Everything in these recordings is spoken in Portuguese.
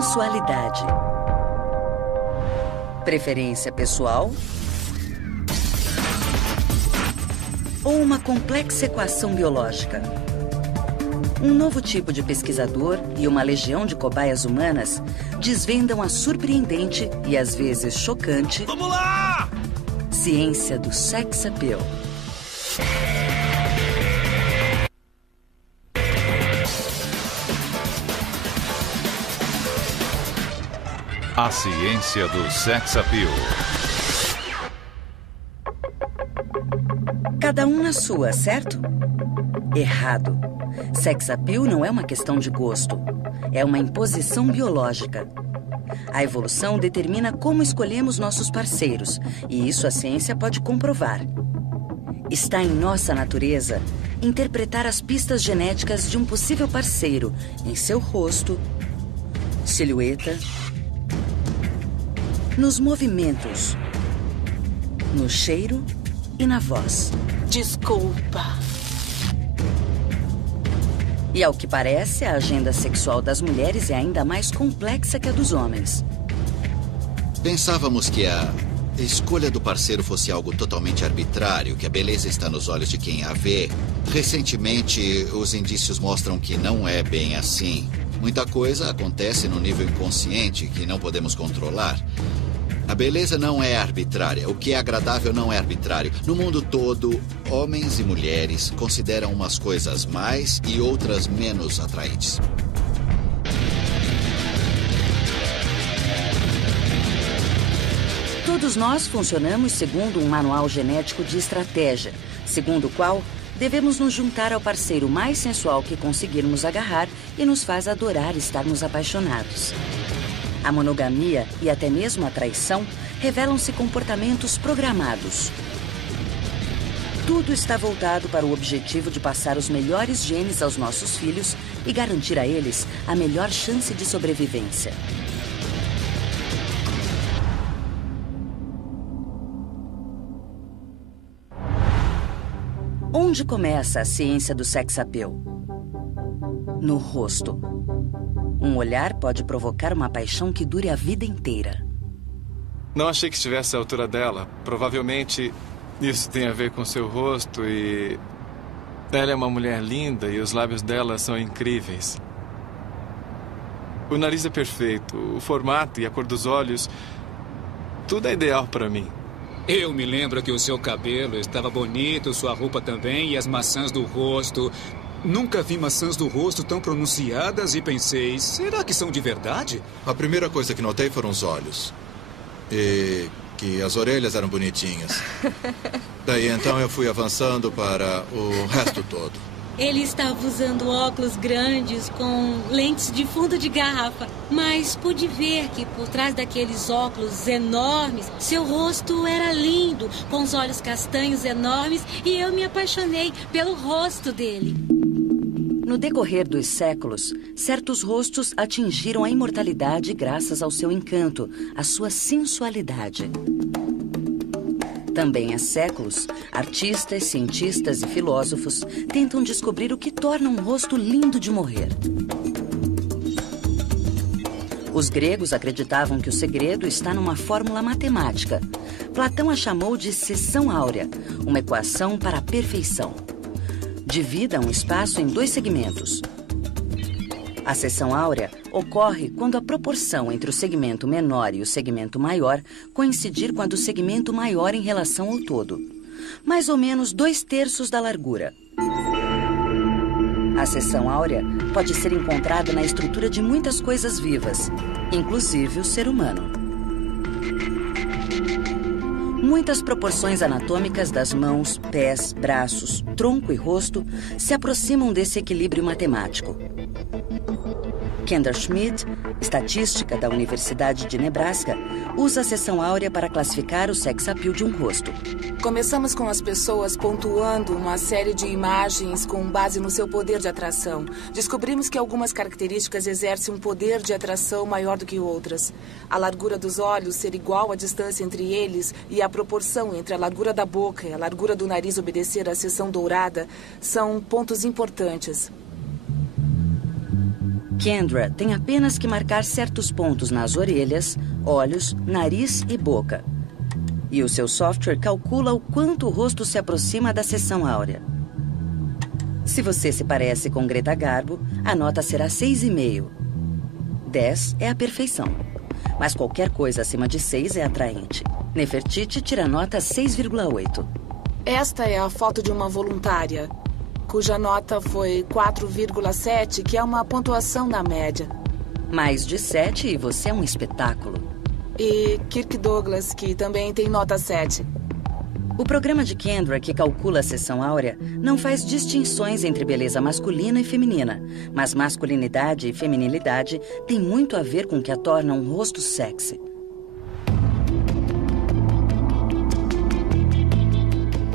sensualidade. Preferência pessoal? Ou uma complexa equação biológica? Um novo tipo de pesquisador e uma legião de cobaias humanas desvendam a surpreendente e às vezes chocante... Vamos lá! Ciência do sex appeal. A ciência do sex appeal. Cada um na sua, certo? Errado. Sex appeal não é uma questão de gosto. É uma imposição biológica. A evolução determina como escolhemos nossos parceiros, e isso a ciência pode comprovar. Está em nossa natureza interpretar as pistas genéticas de um possível parceiro em seu rosto, silhueta, nos movimentos, no cheiro e na voz. Desculpa. E ao que parece, a agenda sexual das mulheres é ainda mais complexa que a dos homens. Pensávamos que a escolha do parceiro fosse algo totalmente arbitrário, que a beleza está nos olhos de quem a vê. Recentemente, os indícios mostram que não é bem assim. Muita coisa acontece no nível inconsciente que não podemos controlar. A beleza não é arbitrária. O que é agradável não é arbitrário. No mundo todo, homens e mulheres consideram umas coisas mais e outras menos atraentes. Todos nós funcionamos segundo um manual genético de estratégia, segundo o qual devemos nos juntar ao parceiro mais sensual que conseguirmos agarrar e nos faz adorar estarmos apaixonados. A monogamia e até mesmo a traição revelam-se comportamentos programados. Tudo está voltado para o objetivo de passar os melhores genes aos nossos filhos e garantir a eles a melhor chance de sobrevivência. Onde começa a ciência do sex appeal? No rosto. Um olhar pode provocar uma paixão que dure a vida inteira. Não achei que estivesse à altura dela. Provavelmente isso tem a ver com seu rosto e... Ela é uma mulher linda e os lábios dela são incríveis. O nariz é perfeito, o formato e a cor dos olhos... Tudo é ideal para mim. Eu me lembro que o seu cabelo estava bonito, sua roupa também e as maçãs do rosto... Nunca vi maçãs do rosto tão pronunciadas e pensei, será que são de verdade? A primeira coisa que notei foram os olhos. E que as orelhas eram bonitinhas. Daí então eu fui avançando para o resto todo. Ele estava usando óculos grandes com lentes de fundo de garrafa. Mas pude ver que por trás daqueles óculos enormes, seu rosto era lindo, com os olhos castanhos enormes, e eu me apaixonei pelo rosto dele. No decorrer dos séculos, certos rostos atingiram a imortalidade graças ao seu encanto, à sua sensualidade. Também há séculos, artistas, cientistas e filósofos tentam descobrir o que torna um rosto lindo de morrer. Os gregos acreditavam que o segredo está numa fórmula matemática. Platão a chamou de seção áurea, uma equação para a perfeição. Divida um espaço em dois segmentos. A seção áurea ocorre quando a proporção entre o segmento menor e o segmento maior coincidir com a do segmento maior em relação ao todo. Mais ou menos 2/3 da largura. A seção áurea pode ser encontrada na estrutura de muitas coisas vivas, inclusive o ser humano. Muitas proporções anatômicas das mãos, pés, braços, tronco e rosto se aproximam desse equilíbrio matemático. Kendra Schmidt, estatística da Universidade de Nebraska, usa a seção áurea para classificar o sex appeal de um rosto. Começamos com as pessoas pontuando uma série de imagens com base no seu poder de atração. Descobrimos que algumas características exercem um poder de atração maior do que outras. A largura dos olhos ser igual à distância entre eles e a proporção entre a largura da boca e a largura do nariz obedecer à seção dourada são pontos importantes. Kendra tem apenas que marcar certos pontos nas orelhas, olhos, nariz e boca. E o seu software calcula o quanto o rosto se aproxima da seção áurea. Se você se parece com Greta Garbo, a nota será 6,5. 10 é a perfeição. Mas qualquer coisa acima de 6 é atraente. Nefertiti tira nota 6,8. Esta é a foto de uma voluntária, cuja nota foi 4,7, que é uma pontuação na média. Mais de 7 e você é um espetáculo. E Kirk Douglas, que também tem nota 7. O programa de Kendra, que calcula a seção áurea, não faz distinções entre beleza masculina e feminina, mas masculinidade e feminilidade têm muito a ver com o que a torna um rosto sexy.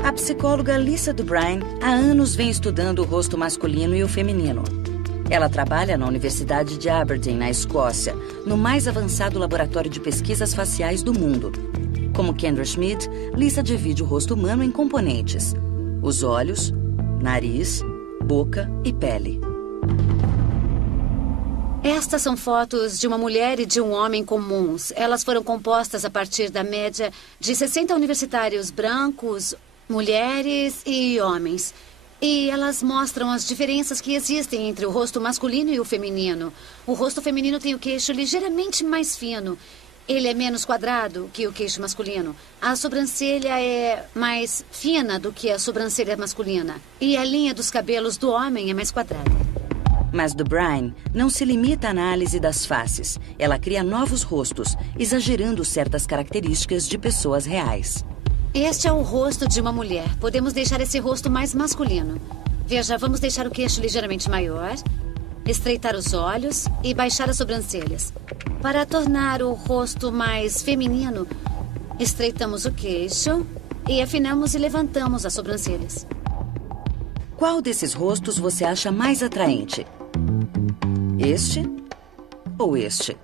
A psicóloga Lisa DuBrine há anos vem estudando o rosto masculino e o feminino. Ela trabalha na Universidade de Aberdeen, na Escócia, no mais avançado laboratório de pesquisas faciais do mundo. Como Kendra Schmid, Lisa divide o rosto humano em componentes: os olhos, nariz, boca e pele. Estas são fotos de uma mulher e de um homem comuns. Elas foram compostas a partir da média de 60 universitários brancos, mulheres e homens. E elas mostram as diferenças que existem entre o rosto masculino e o feminino. O rosto feminino tem o queixo ligeiramente mais fino. Ele é menos quadrado que o queixo masculino. A sobrancelha é mais fina do que a sobrancelha masculina. E a linha dos cabelos do homem é mais quadrada. Mas DuBrine não se limita à análise das faces. Ela cria novos rostos, exagerando certas características de pessoas reais. Este é o rosto de uma mulher. Podemos deixar esse rosto mais masculino. Veja, vamos deixar o queixo ligeiramente maior, estreitar os olhos e baixar as sobrancelhas. Para tornar o rosto mais feminino, estreitamos o queixo e afinamos e levantamos as sobrancelhas. Qual desses rostos você acha mais atraente? Este ou este?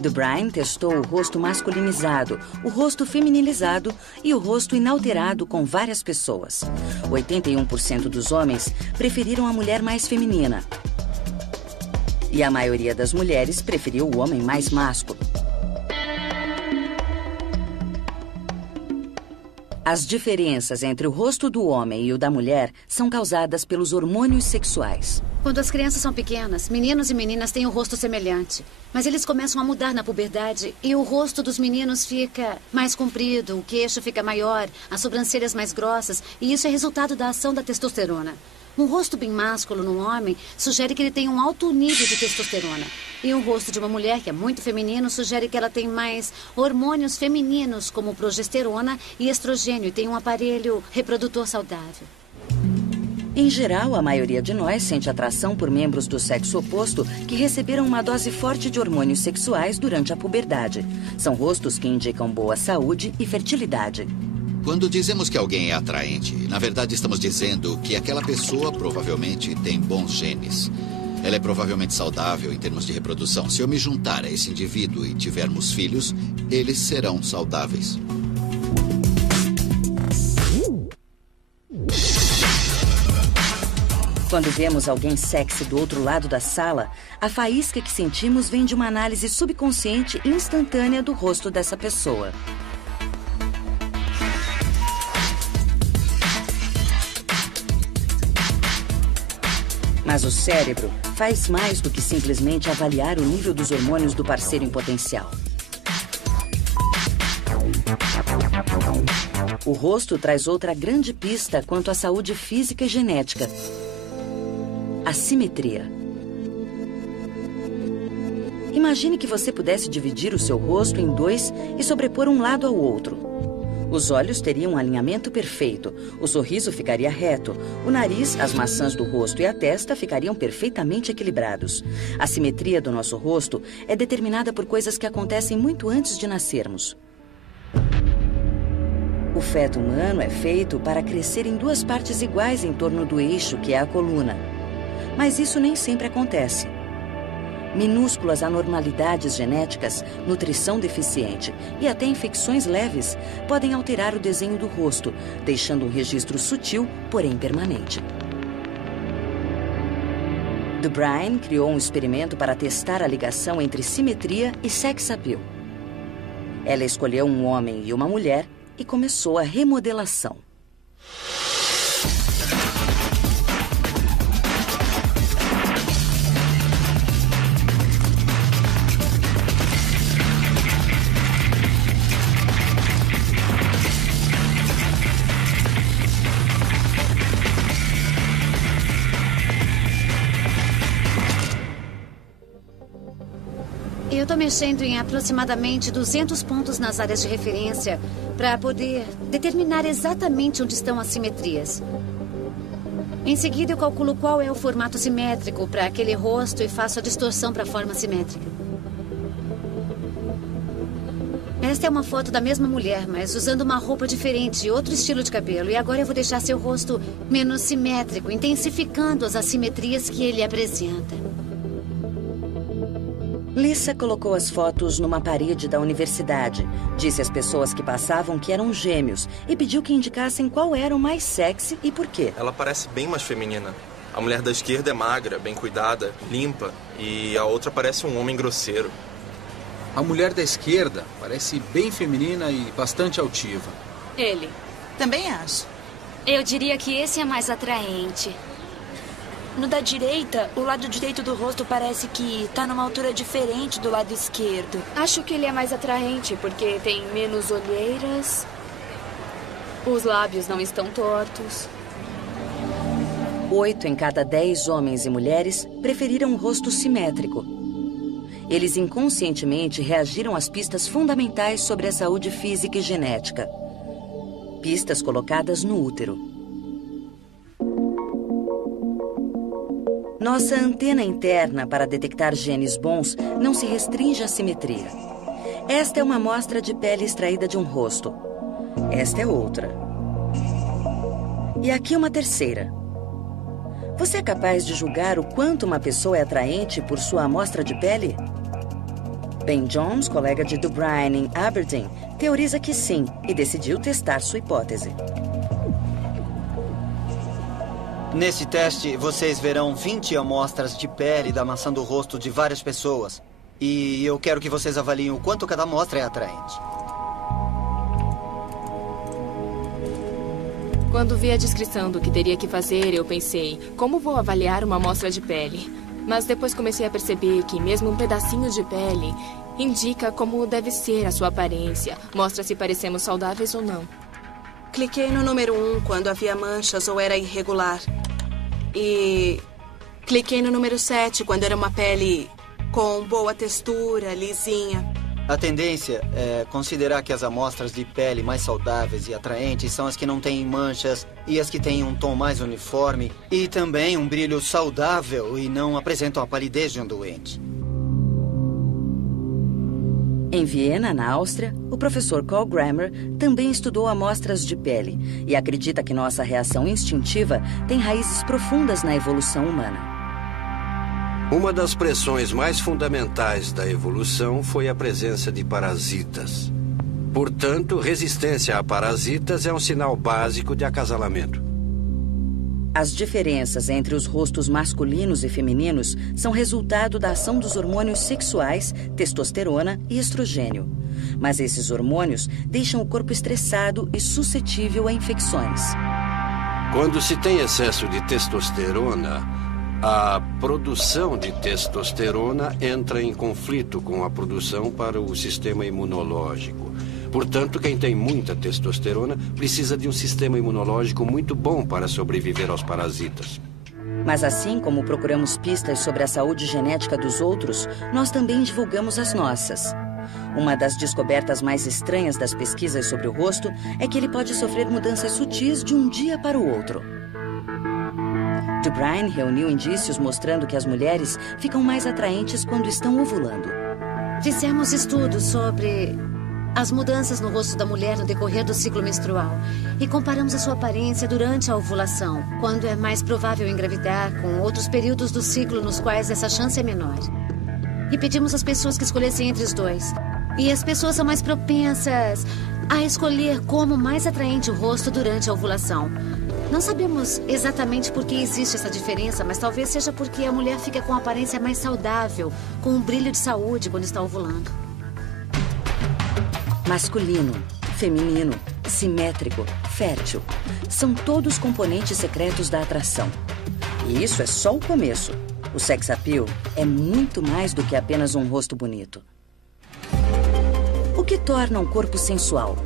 DuBrine testou o rosto masculinizado, o rosto feminilizado e o rosto inalterado com várias pessoas. 81% dos homens preferiram a mulher mais feminina. E a maioria das mulheres preferiu o homem mais másculo. As diferenças entre o rosto do homem e o da mulher são causadas pelos hormônios sexuais. Quando as crianças são pequenas, meninos e meninas têm um rosto semelhante. Mas eles começam a mudar na puberdade e o rosto dos meninos fica mais comprido, o queixo fica maior, as sobrancelhas mais grossas, e isso é resultado da ação da testosterona. Um rosto bem másculo num homem sugere que ele tem um alto nível de testosterona. E um rosto de uma mulher que é muito feminino sugere que ela tem mais hormônios femininos, como progesterona e estrogênio, e tem um aparelho reprodutor saudável. Em geral, a maioria de nós sente atração por membros do sexo oposto que receberam uma dose forte de hormônios sexuais durante a puberdade. São rostos que indicam boa saúde e fertilidade. Quando dizemos que alguém é atraente, na verdade estamos dizendo que aquela pessoa provavelmente tem bons genes. Ela é provavelmente saudável em termos de reprodução. Se eu me juntar a esse indivíduo e tivermos filhos, eles serão saudáveis. Quando vemos alguém sexy do outro lado da sala, a faísca que sentimos vem de uma análise subconsciente instantânea do rosto dessa pessoa. Mas o cérebro faz mais do que simplesmente avaliar o nível dos hormônios do parceiro em potencial. O rosto traz outra grande pista quanto à saúde física e genética: a simetria. Imagine que você pudesse dividir o seu rosto em dois e sobrepor um lado ao outro. Os olhos teriam um alinhamento perfeito, o sorriso ficaria reto, o nariz, as maçãs do rosto e a testa ficariam perfeitamente equilibrados. A simetria do nosso rosto é determinada por coisas que acontecem muito antes de nascermos. O feto humano é feito para crescer em duas partes iguais em torno do eixo, que é a coluna. Mas isso nem sempre acontece. Minúsculas anormalidades genéticas, nutrição deficiente e até infecções leves podem alterar o desenho do rosto, deixando um registro sutil, porém permanente. DeBruyn criou um experimento para testar a ligação entre simetria e sex appeal. Ela escolheu um homem e uma mulher e começou a remodelação. Eu estou mexendo em aproximadamente 200 pontos nas áreas de referência para poder determinar exatamente onde estão as simetrias. Em seguida, eu calculo qual é o formato simétrico para aquele rosto e faço a distorção para a forma simétrica. Esta é uma foto da mesma mulher, mas usando uma roupa diferente e outro estilo de cabelo. E agora eu vou deixar seu rosto menos simétrico, intensificando as assimetrias que ele apresenta. Lisa colocou as fotos numa parede da universidade, disse às pessoas que passavam que eram gêmeos e pediu que indicassem qual era o mais sexy e por quê. Ela parece bem mais feminina. A mulher da esquerda é magra, bem cuidada, limpa, e a outra parece um homem grosseiro. A mulher da esquerda parece bem feminina e bastante altiva. Ele. Também acho. Eu diria que esse é mais atraente. No da direita, o lado direito do rosto parece que tá numa altura diferente do lado esquerdo. Acho que ele é mais atraente porque tem menos olheiras. Os lábios não estão tortos. 8 em cada 10 homens e mulheres preferiram um rosto simétrico. Eles inconscientemente reagiram às pistas fundamentais sobre a saúde física e genética. Pistas colocadas no útero. Nossa antena interna para detectar genes bons não se restringe à simetria. Esta é uma amostra de pele extraída de um rosto. Esta é outra. E aqui uma terceira. Você é capaz de julgar o quanto uma pessoa é atraente por sua amostra de pele? Ben Jones, colega de DeBruyn em Aberdeen, teoriza que sim e decidiu testar sua hipótese. Nesse teste, vocês verão 20 amostras de pele da maçã do rosto de várias pessoas. E eu quero que vocês avaliem o quanto cada amostra é atraente. Quando vi a descrição do que teria que fazer, eu pensei, como vou avaliar uma amostra de pele? Mas depois comecei a perceber que mesmo um pedacinho de pele indica como deve ser a sua aparência, mostra se parecemos saudáveis ou não. Cliquei no número 1 quando havia manchas ou era irregular. E cliquei no número 7 quando era uma pele com boa textura, lisinha. A tendência é considerar que as amostras de pele mais saudáveis e atraentes são as que não têm manchas e as que têm um tom mais uniforme e também um brilho saudável e não apresentam a palidez de um doente. Em Viena, na Áustria, o professor Carl Grammer também estudou amostras de pele e acredita que nossa reação instintiva tem raízes profundas na evolução humana. Uma das pressões mais fundamentais da evolução foi a presença de parasitas. Portanto, resistência a parasitas é um sinal básico de acasalamento. As diferenças entre os rostos masculinos e femininos são resultado da ação dos hormônios sexuais, testosterona e estrogênio. Mas esses hormônios deixam o corpo estressado e suscetível a infecções. Quando se tem excesso de testosterona, a produção de testosterona entra em conflito com a produção para o sistema imunológico. Portanto, quem tem muita testosterona precisa de um sistema imunológico muito bom para sobreviver aos parasitas. Mas assim como procuramos pistas sobre a saúde genética dos outros, nós também divulgamos as nossas. Uma das descobertas mais estranhas das pesquisas sobre o rosto é que ele pode sofrer mudanças sutis de um dia para o outro. DeBruyn reuniu indícios mostrando que as mulheres ficam mais atraentes quando estão ovulando. Fizemos estudos sobre as mudanças no rosto da mulher no decorrer do ciclo menstrual e comparamos a sua aparência durante a ovulação, quando é mais provável engravidar, com outros períodos do ciclo nos quais essa chance é menor. E pedimos às pessoas que escolhessem entre os dois. E as pessoas são mais propensas a escolher como mais atraente o rosto durante a ovulação. Não sabemos exatamente por que existe essa diferença, mas talvez seja porque a mulher fica com a aparência mais saudável, com um brilho de saúde quando está ovulando. Masculino, feminino, simétrico, fértil. São todos componentes secretos da atração. E isso é só o começo. O sex appeal é muito mais do que apenas um rosto bonito. O que torna um corpo sensual?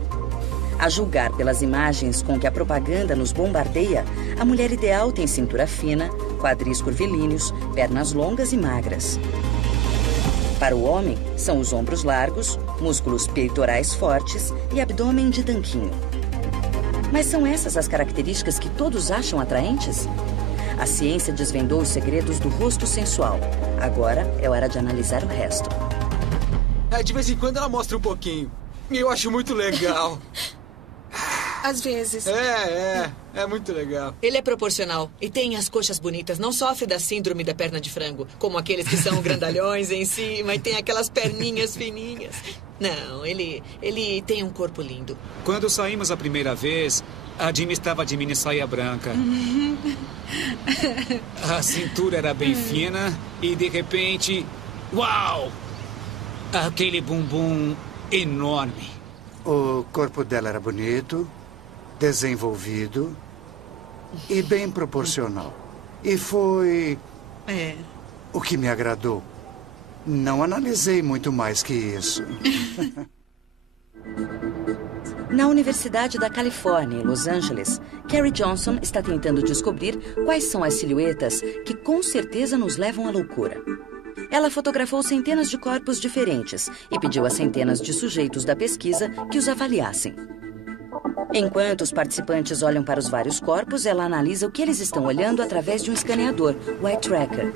A julgar pelas imagens com que a propaganda nos bombardeia, a mulher ideal tem cintura fina, quadris curvilíneos, pernas longas e magras. Para o homem, são os ombros largos, músculos peitorais fortes e abdômen de tanquinho. Mas são essas as características que todos acham atraentes? A ciência desvendou os segredos do rosto sensual. Agora é hora de analisar o resto. De vez em quando ela mostra um pouquinho. Eu acho muito legal. Às vezes. É muito legal. Ele é proporcional e tem as coxas bonitas. Não sofre da síndrome da perna de frango, como aqueles que são grandalhões em cima e tem aquelas perninhas fininhas. Não, ele tem um corpo lindo. Quando saímos a primeira vez, a Jimmy estava de mini saia branca. A cintura era bem fina e, de repente, uau! Aquele bumbum enorme. O corpo dela era bonito, desenvolvido e bem proporcional. E foi o que me agradou. Não analisei muito mais que isso. Na Universidade da Califórnia, em Los Angeles, Carrie Johnson está tentando descobrir quais são as silhuetas que com certeza nos levam à loucura. Ela fotografou centenas de corpos diferentes e pediu a centenas de sujeitos da pesquisa que os avaliassem. Enquanto os participantes olham para os vários corpos, ela analisa o que eles estão olhando através de um escaneador, o eye tracker.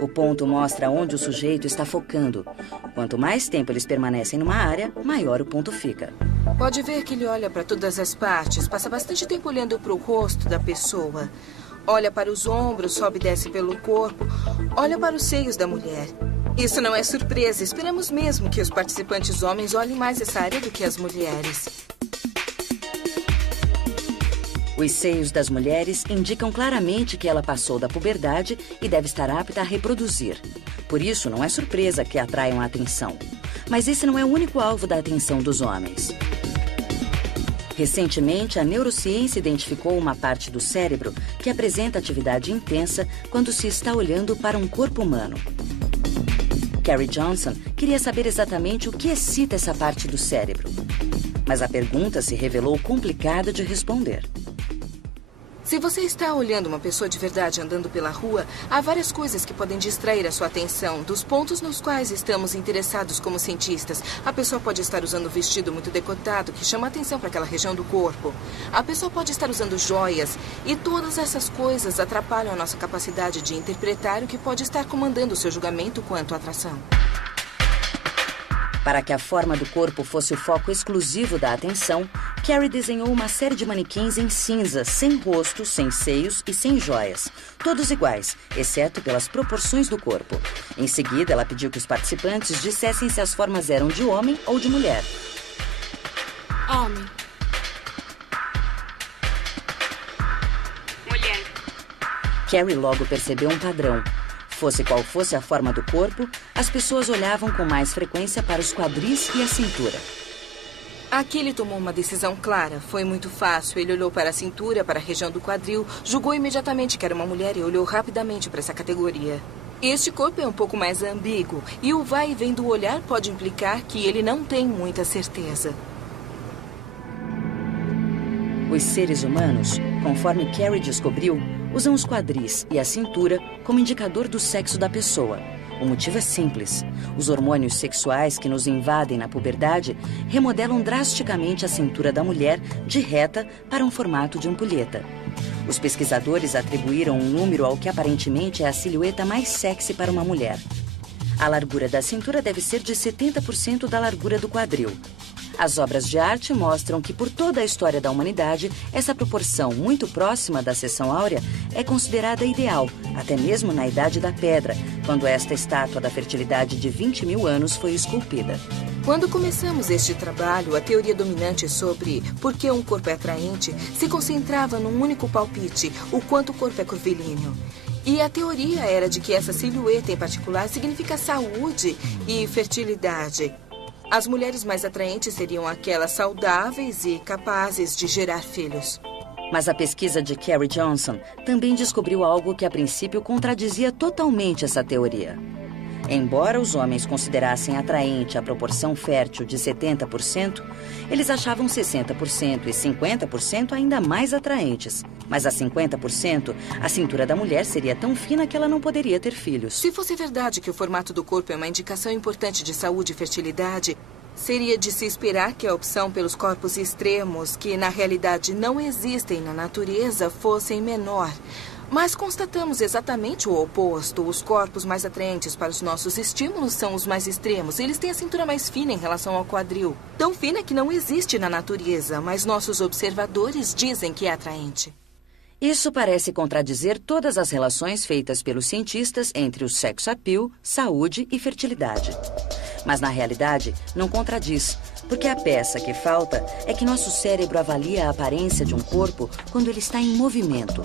O ponto mostra onde o sujeito está focando. Quanto mais tempo eles permanecem numa área, maior o ponto fica. Pode ver que ele olha para todas as partes, passa bastante tempo olhando para o rosto da pessoa. Olha para os ombros, sobe e desce pelo corpo. Olha para os seios da mulher. Isso não é surpresa. Esperamos mesmo que os participantes homens olhem mais essa área do que as mulheres. Os seios das mulheres indicam claramente que ela passou da puberdade e deve estar apta a reproduzir. Por isso, não é surpresa que atraiam a atenção. Mas esse não é o único alvo da atenção dos homens. Recentemente, a neurociência identificou uma parte do cérebro que apresenta atividade intensa quando se está olhando para um corpo humano. Carrie Johnson queria saber exatamente o que excita essa parte do cérebro. Mas a pergunta se revelou complicada de responder. Se você está olhando uma pessoa de verdade andando pela rua, há várias coisas que podem distrair a sua atenção dos pontos nos quais estamos interessados como cientistas. A pessoa pode estar usando um vestido muito decotado, que chama atenção para aquela região do corpo. A pessoa pode estar usando joias. E todas essas coisas atrapalham a nossa capacidade de interpretar o que pode estar comandando o seu julgamento quanto à atração. Para que a forma do corpo fosse o foco exclusivo da atenção, Carrie desenhou uma série de manequins em cinza, sem rosto, sem seios e sem joias. Todos iguais, exceto pelas proporções do corpo. Em seguida, ela pediu que os participantes dissessem se as formas eram de homem ou de mulher. Homem. Mulher. Carrie logo percebeu um padrão. Fosse qual fosse a forma do corpo, as pessoas olhavam com mais frequência para os quadris e a cintura. Aqui ele tomou uma decisão clara. Foi muito fácil. Ele olhou para a cintura, para a região do quadril, julgou imediatamente que era uma mulher e olhou rapidamente para essa categoria. Este corpo é um pouco mais ambíguo, e o vai e vem do olhar pode implicar que ele não tem muita certeza. Os seres humanos, conforme Carrie descobriu, usam os quadris e a cintura como indicador do sexo da pessoa. O motivo é simples. Os hormônios sexuais que nos invadem na puberdade remodelam drasticamente a cintura da mulher de reta para um formato de ampulheta. Os pesquisadores atribuíram um número ao que aparentemente é a silhueta mais sexy para uma mulher. A largura da cintura deve ser de 70% da largura do quadril. As obras de arte mostram que, por toda a história da humanidade, essa proporção muito próxima da seção áurea é considerada ideal, até mesmo na Idade da Pedra, quando esta estátua da fertilidade de 20 mil anos foi esculpida. Quando começamos este trabalho, a teoria dominante sobre por que um corpo é atraente se concentrava num único palpite, o quanto o corpo é curvilíneo. E a teoria era de que essa silhueta em particular significa saúde e fertilidade. As mulheres mais atraentes seriam aquelas saudáveis e capazes de gerar filhos. Mas a pesquisa de Carrie Johnson também descobriu algo que a princípio contradizia totalmente essa teoria. Embora os homens considerassem atraente a proporção fértil de 70%, eles achavam 60% e 50% ainda mais atraentes. Mas a 50%, a cintura da mulher seria tão fina que ela não poderia ter filhos. Se fosse verdade que o formato do corpo é uma indicação importante de saúde e fertilidade, seria de se esperar que a opção pelos corpos extremos, que na realidade não existem na natureza, fossem menor. Mas constatamos exatamente o oposto. Os corpos mais atraentes para os nossos estímulos são os mais extremos. Eles têm a cintura mais fina em relação ao quadril. Tão fina que não existe na natureza, mas nossos observadores dizem que é atraente. Isso parece contradizer todas as relações feitas pelos cientistas entre o sex appeal, saúde e fertilidade. Mas, na realidade, não contradiz, porque a peça que falta é que nosso cérebro avalia a aparência de um corpo quando ele está em movimento.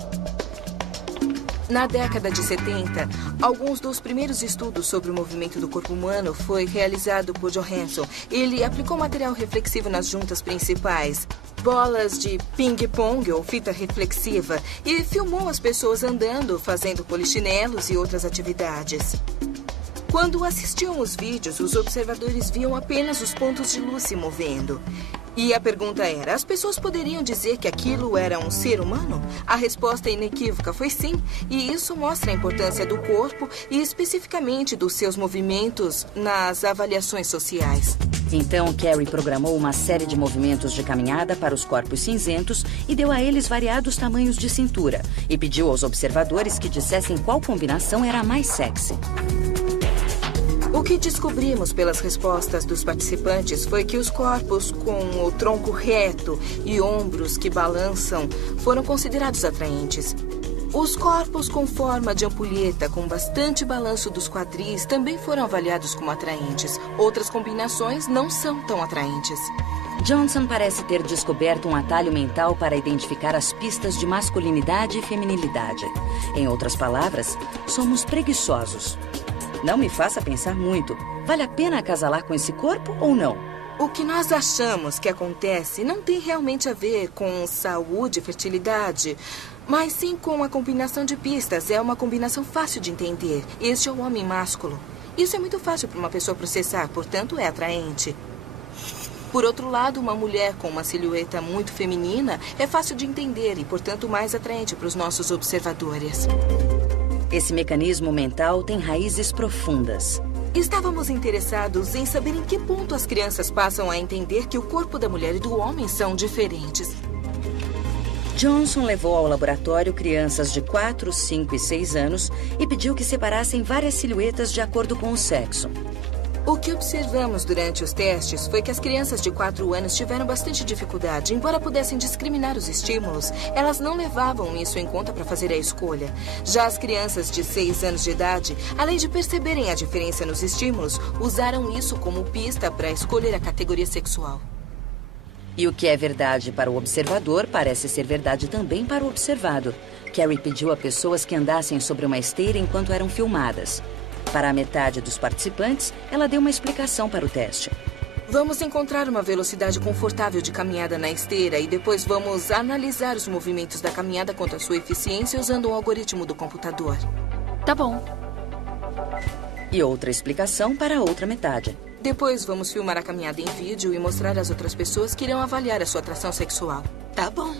Na década de 70, alguns dos primeiros estudos sobre o movimento do corpo humano foi realizado por Johansson. Ele aplicou material reflexivo nas juntas principais, bolas de ping-pong ou fita reflexiva, e filmou as pessoas andando, fazendo polichinelos e outras atividades. Quando assistiam os vídeos, os observadores viam apenas os pontos de luz se movendo. E a pergunta era, as pessoas poderiam dizer que aquilo era um ser humano? A resposta inequívoca foi sim, e isso mostra a importância do corpo e especificamente dos seus movimentos nas avaliações sociais. Então, Carrie programou uma série de movimentos de caminhada para os corpos cinzentos e deu a eles variados tamanhos de cintura, e pediu aos observadores que dissessem qual combinação era a mais sexy. O que descobrimos pelas respostas dos participantes foi que os corpos com o tronco reto e ombros que balançam foram considerados atraentes. Os corpos com forma de ampulheta, com bastante balanço dos quadris, também foram avaliados como atraentes. Outras combinações não são tão atraentes. Johnson parece ter descoberto um atalho mental para identificar as pistas de masculinidade e feminilidade. Em outras palavras, somos preguiçosos. Não me faça pensar muito. Vale a pena acasalar com esse corpo ou não? O que nós achamos que acontece não tem realmente a ver com saúde e fertilidade, mas sim com a combinação de pistas. É uma combinação fácil de entender. Este é o homem másculo. Isso é muito fácil para uma pessoa processar, portanto é atraente. Por outro lado, uma mulher com uma silhueta muito feminina é fácil de entender e, portanto, mais atraente para os nossos observadores. Esse mecanismo mental tem raízes profundas. Estávamos interessados em saber em que ponto as crianças passam a entender que o corpo da mulher e do homem são diferentes. Johnson levou ao laboratório crianças de 4, 5 e 6 anos e pediu que separassem várias silhuetas de acordo com o sexo. O que observamos durante os testes foi que as crianças de 4 anos tiveram bastante dificuldade. Embora pudessem discriminar os estímulos, elas não levavam isso em conta para fazer a escolha. Já as crianças de 6 anos de idade, além de perceberem a diferença nos estímulos, usaram isso como pista para escolher a categoria sexual. E o que é verdade para o observador parece ser verdade também para o observado. Carrie pediu a pessoas que andassem sobre uma esteira enquanto eram filmadas. Para a metade dos participantes, ela deu uma explicação para o teste. Vamos encontrar uma velocidade confortável de caminhada na esteira e depois vamos analisar os movimentos da caminhada quanto à sua eficiência usando um algoritmo do computador. Tá bom. E outra explicação para a outra metade. Depois vamos filmar a caminhada em vídeo e mostrar às outras pessoas que irão avaliar a sua atração sexual. Tá bom.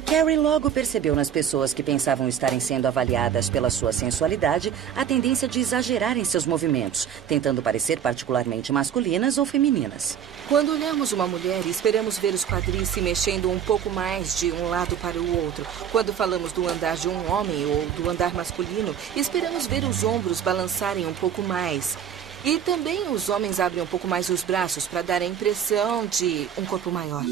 Carrie logo percebeu nas pessoas que pensavam estarem sendo avaliadas pela sua sensualidade a tendência de exagerar em seus movimentos, tentando parecer particularmente masculinas ou femininas. Quando olhamos uma mulher, esperamos ver os quadris se mexendo um pouco mais de um lado para o outro. Quando falamos do andar de um homem ou do andar masculino, esperamos ver os ombros balançarem um pouco mais. E também os homens abrem um pouco mais os braços para dar a impressão de um corpo maior.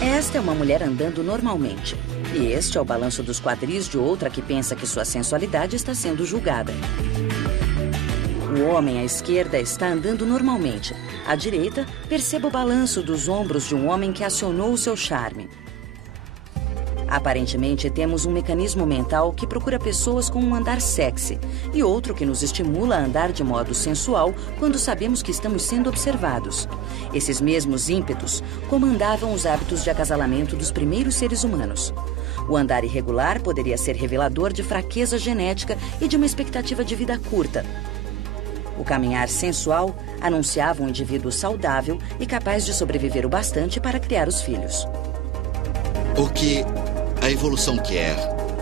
Esta Esta é uma mulher andando normalmente. E este é o balanço dos quadris de outra que pensa que sua sensualidade está sendo julgada. O homem à esquerda está andando normalmente. À direita, perceba o balanço dos ombros de um homem que acionou o seu charme. Aparentemente, temos um mecanismo mental que procura pessoas com um andar sexy e outro que nos estimula a andar de modo sensual quando sabemos que estamos sendo observados. Esses mesmos ímpetos comandavam os hábitos de acasalamento dos primeiros seres humanos. O andar irregular poderia ser revelador de fraqueza genética e de uma expectativa de vida curta. O caminhar sensual anunciava um indivíduo saudável e capaz de sobreviver o bastante para criar os filhos. O que a evolução quer,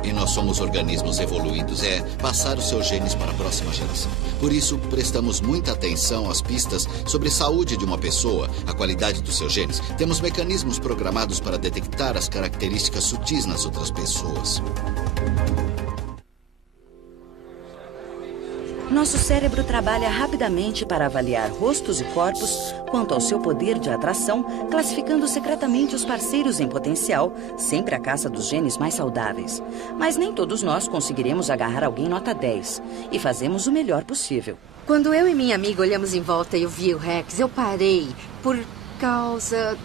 e nós somos organismos evoluídos, é passar os seus genes para a próxima geração. Por isso, prestamos muita atenção às pistas sobre a saúde de uma pessoa, a qualidade dos seus genes. Temos mecanismos programados para detectar as características sutis nas outras pessoas. Nosso cérebro trabalha rapidamente para avaliar rostos e corpos quanto ao seu poder de atração, classificando secretamente os parceiros em potencial, sempre à caça dos genes mais saudáveis. Mas nem todos nós conseguiremos agarrar alguém nota 10, e fazemos o melhor possível. Quando eu e minha amiga olhamos em volta e eu vi o Rex, eu parei por causa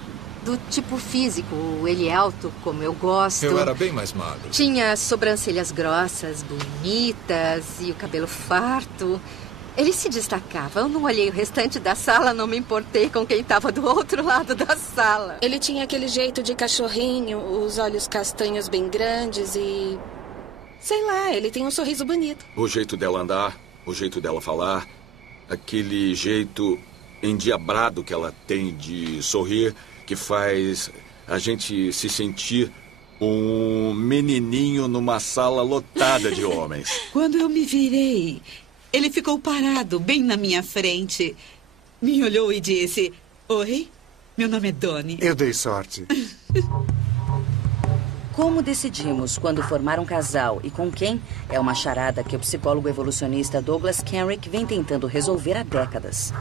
do tipo físico. Ele é alto, como eu gosto. Eu era bem mais magro. Tinha sobrancelhas grossas, bonitas e o cabelo farto. Ele se destacava. Eu não olhei o restante da sala, não me importei com quem estava do outro lado da sala. Ele tinha aquele jeito de cachorrinho, os olhos castanhos bem grandes e... sei lá, ele tem um sorriso bonito. O jeito dela andar, o jeito dela falar, aquele jeito endiabrado que ela tem de sorrir, que faz a gente se sentir um menininho numa sala lotada de homens. Quando eu me virei, ele ficou parado bem na minha frente. Me olhou e disse: "Oi, meu nome é Donnie." Eu dei sorte. Como decidimos quando formar um casal e com quem é uma charada que o psicólogo evolucionista Douglas Kenrick vem tentando resolver há décadas.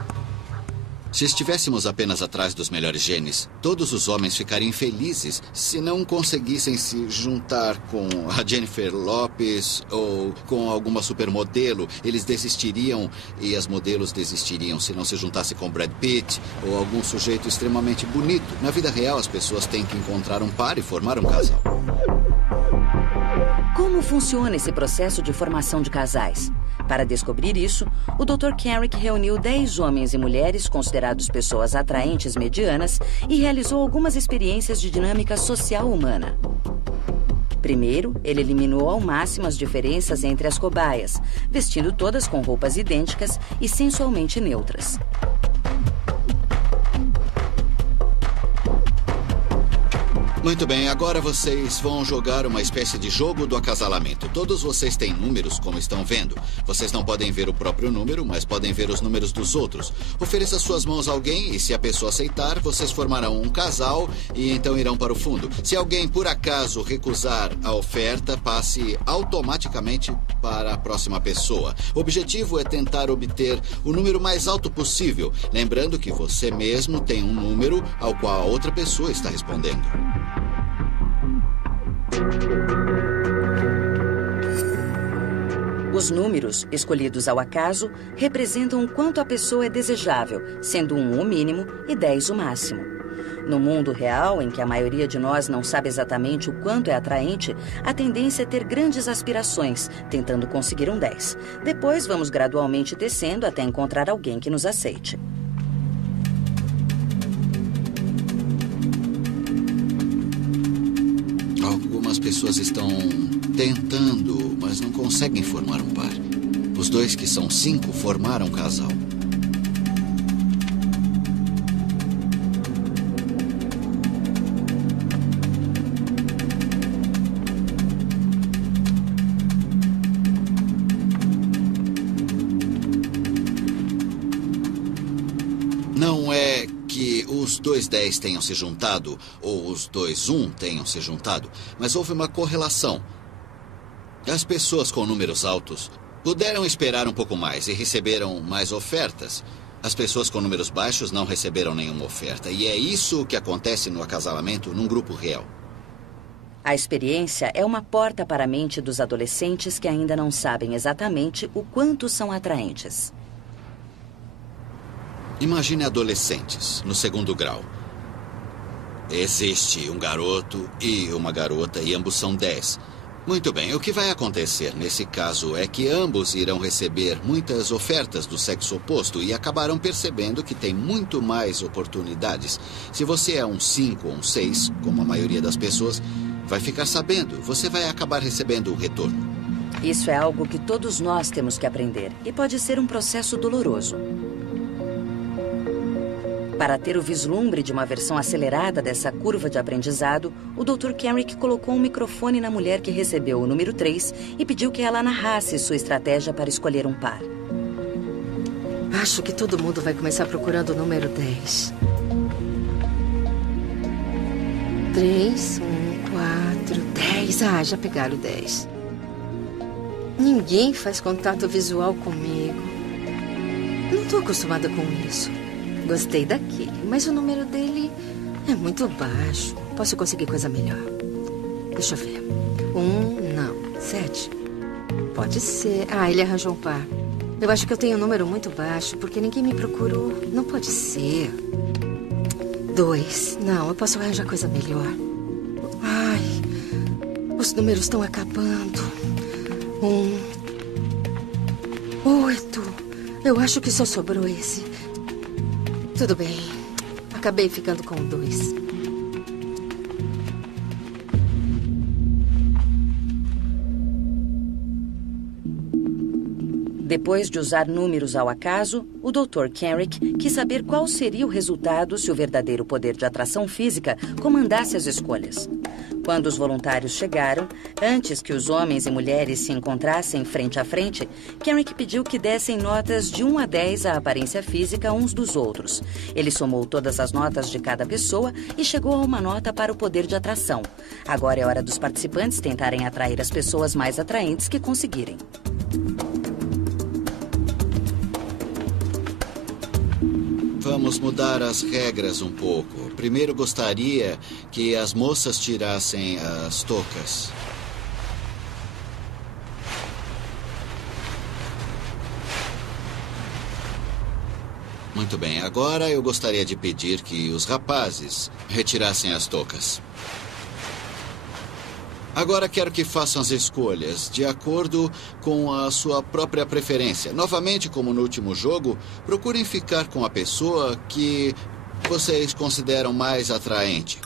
Se estivéssemos apenas atrás dos melhores genes, todos os homens ficariam infelizes se não conseguissem se juntar com a Jennifer Lopez ou com alguma supermodelo. Eles desistiriam e as modelos desistiriam se não se juntasse com Brad Pitt ou algum sujeito extremamente bonito. Na vida real, as pessoas têm que encontrar um par e formar um casal. Como funciona esse processo de formação de casais? Para descobrir isso, o Dr. Kenrick reuniu 10 homens e mulheres considerados pessoas atraentes medianas e realizou algumas experiências de dinâmica social humana. Primeiro, ele eliminou ao máximo as diferenças entre as cobaias, vestindo todas com roupas idênticas e sensualmente neutras. Muito bem, agora vocês vão jogar uma espécie de jogo do acasalamento. Todos vocês têm números, como estão vendo. Vocês não podem ver o próprio número, mas podem ver os números dos outros. Ofereça suas mãos a alguém e, se a pessoa aceitar, vocês formarão um casal e então irão para o fundo. Se alguém, por acaso, recusar a oferta, passe automaticamente para a próxima pessoa. O objetivo é tentar obter o número mais alto possível, lembrando que você mesmo tem um número ao qual a outra pessoa está respondendo. Os números, escolhidos ao acaso, representam o quanto a pessoa é desejável, sendo 1 o mínimo e 10 o máximo. No mundo real, em que a maioria de nós não sabe exatamente o quanto é atraente, a tendência é ter grandes aspirações, tentando conseguir um 10. Depois, vamos gradualmente descendo até encontrar alguém que nos aceite. Algumas pessoas estão tentando, mas não conseguem formar um par. Os dois que são 5 formaram um casal. Não é que os 2 10 tenham se juntado ou os 2 1 tenham se juntado, mas houve uma correlação. As pessoas com números altos puderam esperar um pouco mais e receberam mais ofertas. As pessoas com números baixos não receberam nenhuma oferta. E é isso que acontece no acasalamento num grupo real. A experiência é uma porta para a mente dos adolescentes que ainda não sabem exatamente o quanto são atraentes. Imagine adolescentes no 2º grau. Existe um garoto e uma garota e ambos são 10. Muito bem, o que vai acontecer nesse caso é que ambos irão receber muitas ofertas do sexo oposto e acabarão percebendo que tem muito mais oportunidades. Se você é um 5 ou um 6, como a maioria das pessoas, vai ficar sabendo, você vai acabar recebendo um retorno. Isso é algo que todos nós temos que aprender e pode ser um processo doloroso. Para ter o vislumbre de uma versão acelerada dessa curva de aprendizado, o Dr. Kenrick colocou um microfone na mulher que recebeu o número 3 e pediu que ela narrasse sua estratégia para escolher um par. Acho que todo mundo vai começar procurando o número 10. 3, 1, 4, 10. Ah, já pegaram o 10. Ninguém faz contato visual comigo. Não estou acostumada com isso. Gostei daquele, mas o número dele é muito baixo. Posso conseguir coisa melhor. Deixa eu ver. 1, não. 7. Pode ser. Ah, ele arranjou um par. Eu acho que eu tenho um número muito baixo, porque ninguém me procurou. Não pode ser. 2. Não, eu posso arranjar coisa melhor. Ai, os números estão acabando. 1. 8. Eu acho que só sobrou esse. Tudo bem. Acabei ficando com 2. Depois de usar números ao acaso, o Dr. Kenrick quis saber qual seria o resultado se o verdadeiro poder de atração física comandasse as escolhas. Quando os voluntários chegaram, antes que os homens e mulheres se encontrassem frente a frente, Kenrick pediu que dessem notas de 1 a 10 à aparência física uns dos outros. Ele somou todas as notas de cada pessoa e chegou a uma nota para o poder de atração. Agora é hora dos participantes tentarem atrair as pessoas mais atraentes que conseguirem. Vamos mudar as regras um pouco. Primeiro gostaria que as moças tirassem as toucas. Muito bem, agora eu gostaria de pedir que os rapazes retirassem as toucas. Agora quero que façam as escolhas de acordo com a sua própria preferência. Novamente, como no último jogo, procurem ficar com a pessoa que vocês consideram mais atraente.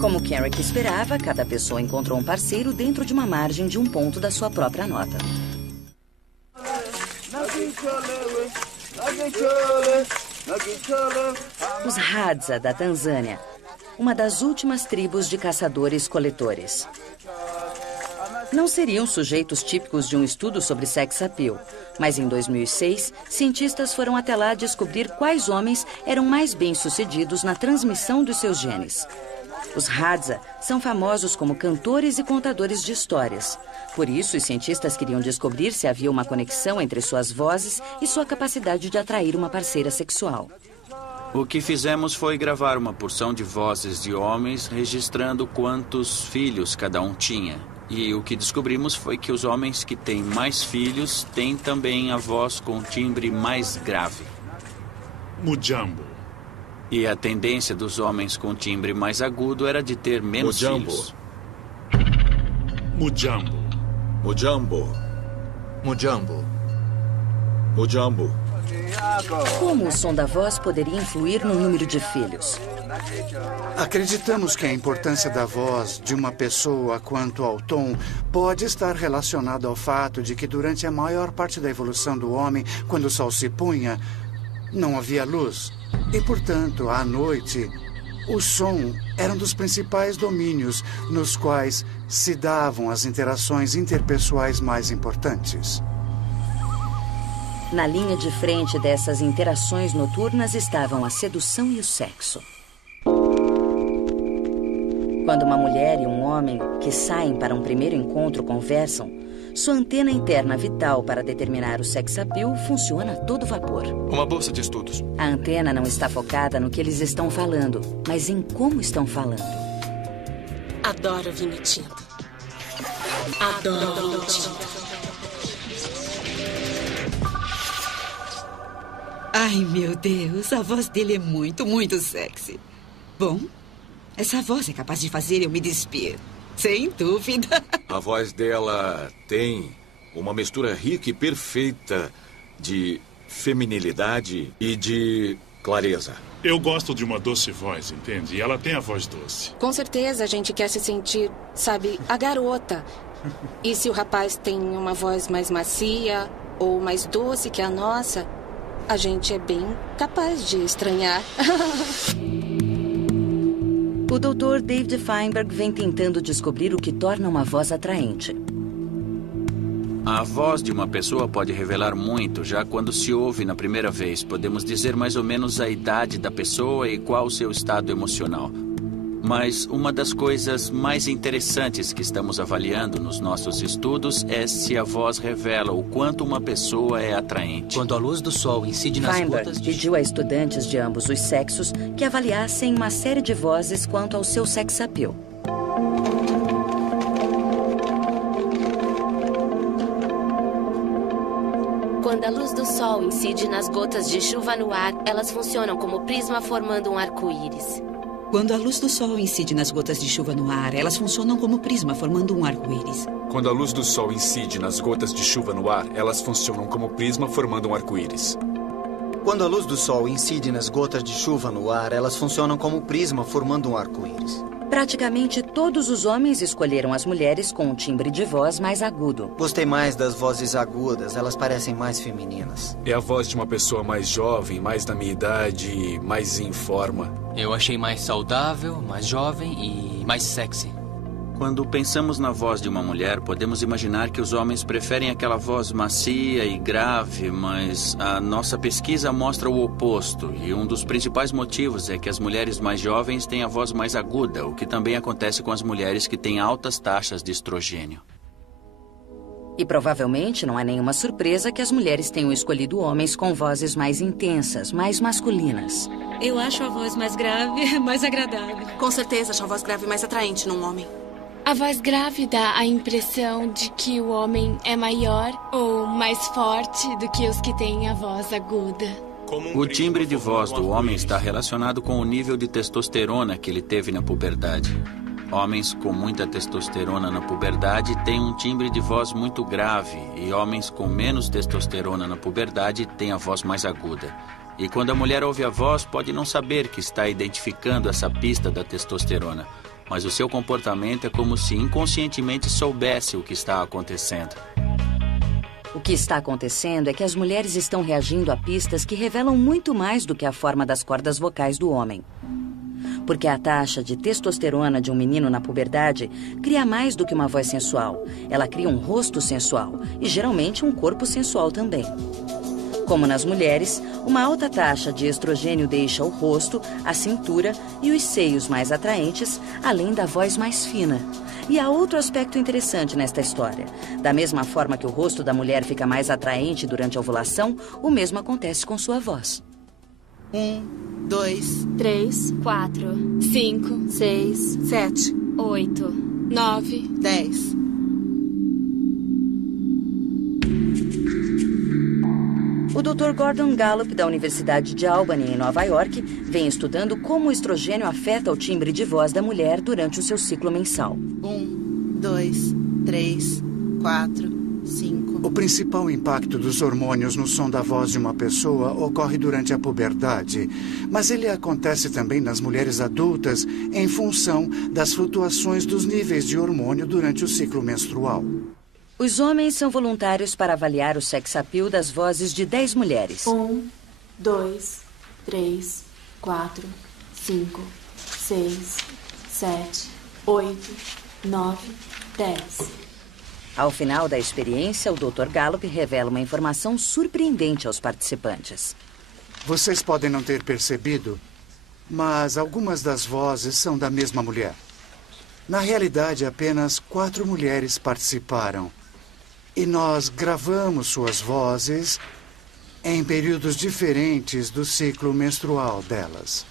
Como Kenrick esperava, cada pessoa encontrou um parceiro dentro de uma margem de 1 ponto da sua própria nota. Os Hadza, da Tanzânia, uma das últimas tribos de caçadores-coletores. Não seriam sujeitos típicos de um estudo sobre sex appeal, mas em 2006, cientistas foram até lá descobrir quais homens eram mais bem-sucedidos na transmissão dos seus genes. Os Hadza são famosos como cantores e contadores de histórias. Por isso, os cientistas queriam descobrir se havia uma conexão entre suas vozes e sua capacidade de atrair uma parceira sexual. O que fizemos foi gravar uma porção de vozes de homens, registrando quantos filhos cada um tinha. E o que descobrimos foi que os homens que têm mais filhos têm também a voz com timbre mais grave. Mujambo. E a tendência dos homens com timbre mais agudo era de ter menos filhos. Mujambo. Mujambo. Mujambo. Mujambo. Como o som da voz poderia influir no número de filhos? Acreditamos que a importância da voz de uma pessoa quanto ao tom pode estar relacionada ao fato de que durante a maior parte da evolução do homem, quando o sol se punha, não havia luz. E, portanto, à noite, o som era um dos principais domínios nos quais se davam as interações interpessoais mais importantes. Na linha de frente dessas interações noturnas estavam a sedução e o sexo. Quando uma mulher e um homem que saem para um primeiro encontro conversam, sua antena interna vital para determinar o sex appeal funciona a todo vapor. Uma bolsa de estudos. A antena não está focada no que eles estão falando, mas em como estão falando. Adoro vinho tinto. Adoro vinho tinto. Ai, meu Deus, a voz dele é muito, muito sexy. Bom, essa voz é capaz de fazer eu me despir. Sem dúvida. A voz dela tem uma mistura rica e perfeita de feminilidade e de clareza. Eu gosto de uma doce voz, entende? E ela tem a voz doce. Com certeza a gente quer se sentir, sabe, a garota. E se o rapaz tem uma voz mais macia ou mais doce que a nossa, a gente é bem capaz de estranhar. O Dr. David Feinberg vem tentando descobrir o que torna uma voz atraente. A voz de uma pessoa pode revelar muito já quando se ouve na primeira vez. Podemos dizer mais ou menos a idade da pessoa e qual o seu estado emocional. Mas uma das coisas mais interessantes que estamos avaliando nos nossos estudos é se a voz revela o quanto uma pessoa é atraente. Quando a luz do sol incide nas Feinberg gotas pediu a estudantes de ambos os sexos que avaliassem uma série de vozes quanto ao seu sex appeal. Quando a luz do sol incide nas gotas de chuva no ar, elas funcionam como prisma formando um arco-íris. Quando a luz do sol incide nas gotas de chuva no ar, elas funcionam como prisma, formando um arco-íris. Quando a luz do sol incide nas gotas de chuva no ar, elas funcionam como prisma, formando um arco-íris. Quando a luz do sol incide nas gotas de chuva no ar, elas funcionam como prisma, formando um arco-íris. Praticamente todos os homens escolheram as mulheres com um timbre de voz mais agudo. Gostei mais das vozes agudas, elas parecem mais femininas. É a voz de uma pessoa mais jovem, mais da minha idade, mais em forma. Eu achei mais saudável, mais jovem e mais sexy. Quando pensamos na voz de uma mulher, podemos imaginar que os homens preferem aquela voz macia e grave, mas a nossa pesquisa mostra o oposto. E um dos principais motivos é que as mulheres mais jovens têm a voz mais aguda, o que também acontece com as mulheres que têm altas taxas de estrogênio. E provavelmente não é nenhuma surpresa que as mulheres tenham escolhido homens com vozes mais intensas, mais masculinas. Eu acho a voz mais grave mais agradável. Com certeza acho a voz grave mais atraente num homem. A voz grave dá a impressão de que o homem é maior ou mais forte do que os que têm a voz aguda. O timbre de voz do homem está relacionado com o nível de testosterona que ele teve na puberdade. Homens com muita testosterona na puberdade têm um timbre de voz muito grave e homens com menos testosterona na puberdade têm a voz mais aguda. E quando a mulher ouve a voz, pode não saber que está identificando essa pista da testosterona, mas o seu comportamento é como se inconscientemente soubesse o que está acontecendo. O que está acontecendo é que as mulheres estão reagindo a pistas que revelam muito mais do que a forma das cordas vocais do homem. Porque a taxa de testosterona de um menino na puberdade cria mais do que uma voz sensual. Ela cria um rosto sensual e, geralmente, um corpo sensual também. Como nas mulheres, uma alta taxa de estrogênio deixa o rosto, a cintura e os seios mais atraentes, além da voz mais fina. E há outro aspecto interessante nesta história. Da mesma forma que o rosto da mulher fica mais atraente durante a ovulação, o mesmo acontece com sua voz. 1, 2, 3, 4, 5, 6, 7, 8, 9, 10. O Dr. Gordon Gallup, da Universidade de Albany, em Nova York, vem estudando como o estrogênio afeta o timbre de voz da mulher durante o seu ciclo mensal. 1, 2, 3, 4, 5. O principal impacto dos hormônios no som da voz de uma pessoa ocorre durante a puberdade, mas ele acontece também nas mulheres adultas em função das flutuações dos níveis de hormônio durante o ciclo menstrual. Os homens são voluntários para avaliar o sex appeal das vozes de 10 mulheres. 1, 2, 3, 4, 5, 6, 7, 8, 9, 10. Ao final da experiência, o Dr. Gallup revela uma informação surpreendente aos participantes. Vocês podem não ter percebido, mas algumas das vozes são da mesma mulher. Na realidade, apenas 4 mulheres participaram. E nós gravamos suas vozes em períodos diferentes do ciclo menstrual delas.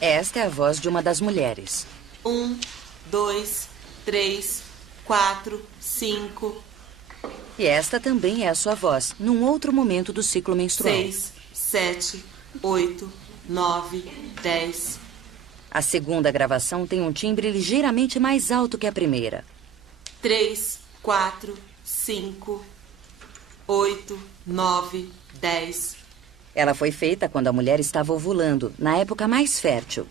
Esta é a voz de uma das mulheres. 1, 2, 3, 4, 5. E esta também é a sua voz, num outro momento do ciclo menstrual. 6, 7, 8, 9, 10. A segunda gravação tem um timbre ligeiramente mais alto que a primeira. 3, 4, 5, 8, 9, 10. Ela foi feita quando a mulher estava ovulando, na época mais fértil.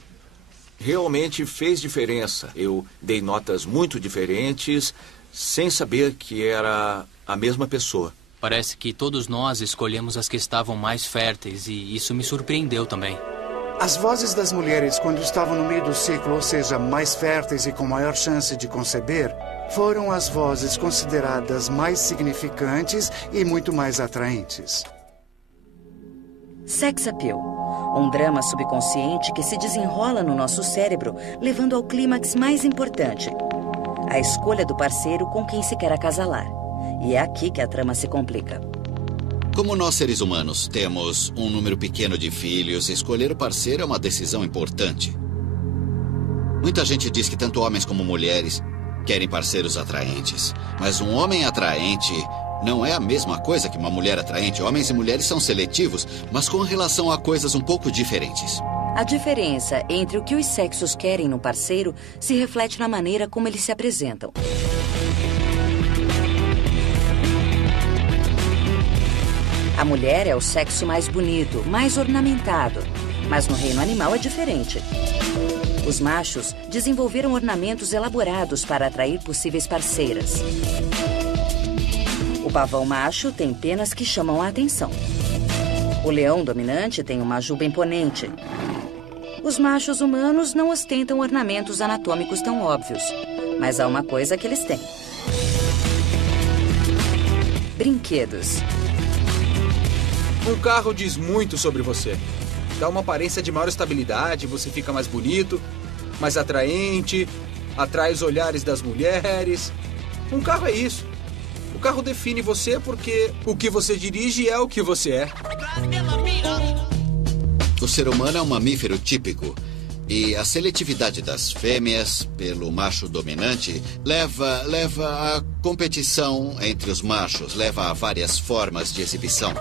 Realmente fez diferença. Eu dei notas muito diferentes, sem saber que era a mesma pessoa. Parece que todos nós escolhemos as que estavam mais férteis e isso me surpreendeu também. As vozes das mulheres, quando estavam no meio do ciclo, ou seja, mais férteis e com maior chance de conceber, foram as vozes consideradas mais significantes e muito mais atraentes. Sex Appeal, um drama subconsciente que se desenrola no nosso cérebro, levando ao clímax mais importante, a escolha do parceiro com quem se quer acasalar. E é aqui que a trama se complica. Como nós, seres humanos, temos um número pequeno de filhos, escolher o parceiro é uma decisão importante. Muita gente diz que tanto homens como mulheres querem parceiros atraentes. Mas um homem atraente não é a mesma coisa que uma mulher atraente. Homens e mulheres são seletivos, mas com relação a coisas um pouco diferentes. A diferença entre o que os sexos querem no parceiro se reflete na maneira como eles se apresentam. A mulher é o sexo mais bonito, mais ornamentado. Mas no reino animal é diferente. Os machos desenvolveram ornamentos elaborados para atrair possíveis parceiras. O pavão macho tem penas que chamam a atenção. O leão dominante tem uma juba imponente. Os machos humanos não ostentam ornamentos anatômicos tão óbvios. Mas há uma coisa que eles têm. Brinquedos. Um carro diz muito sobre você. Dá uma aparência de maior estabilidade, você fica mais bonito, mais atraente, atrai os olhares das mulheres. Um carro é isso. O carro define você porque o que você dirige é o que você é. O ser humano é um mamífero típico. E a seletividade das fêmeas pelo macho dominante leva à competição entre os machos, leva a várias formas de exibição.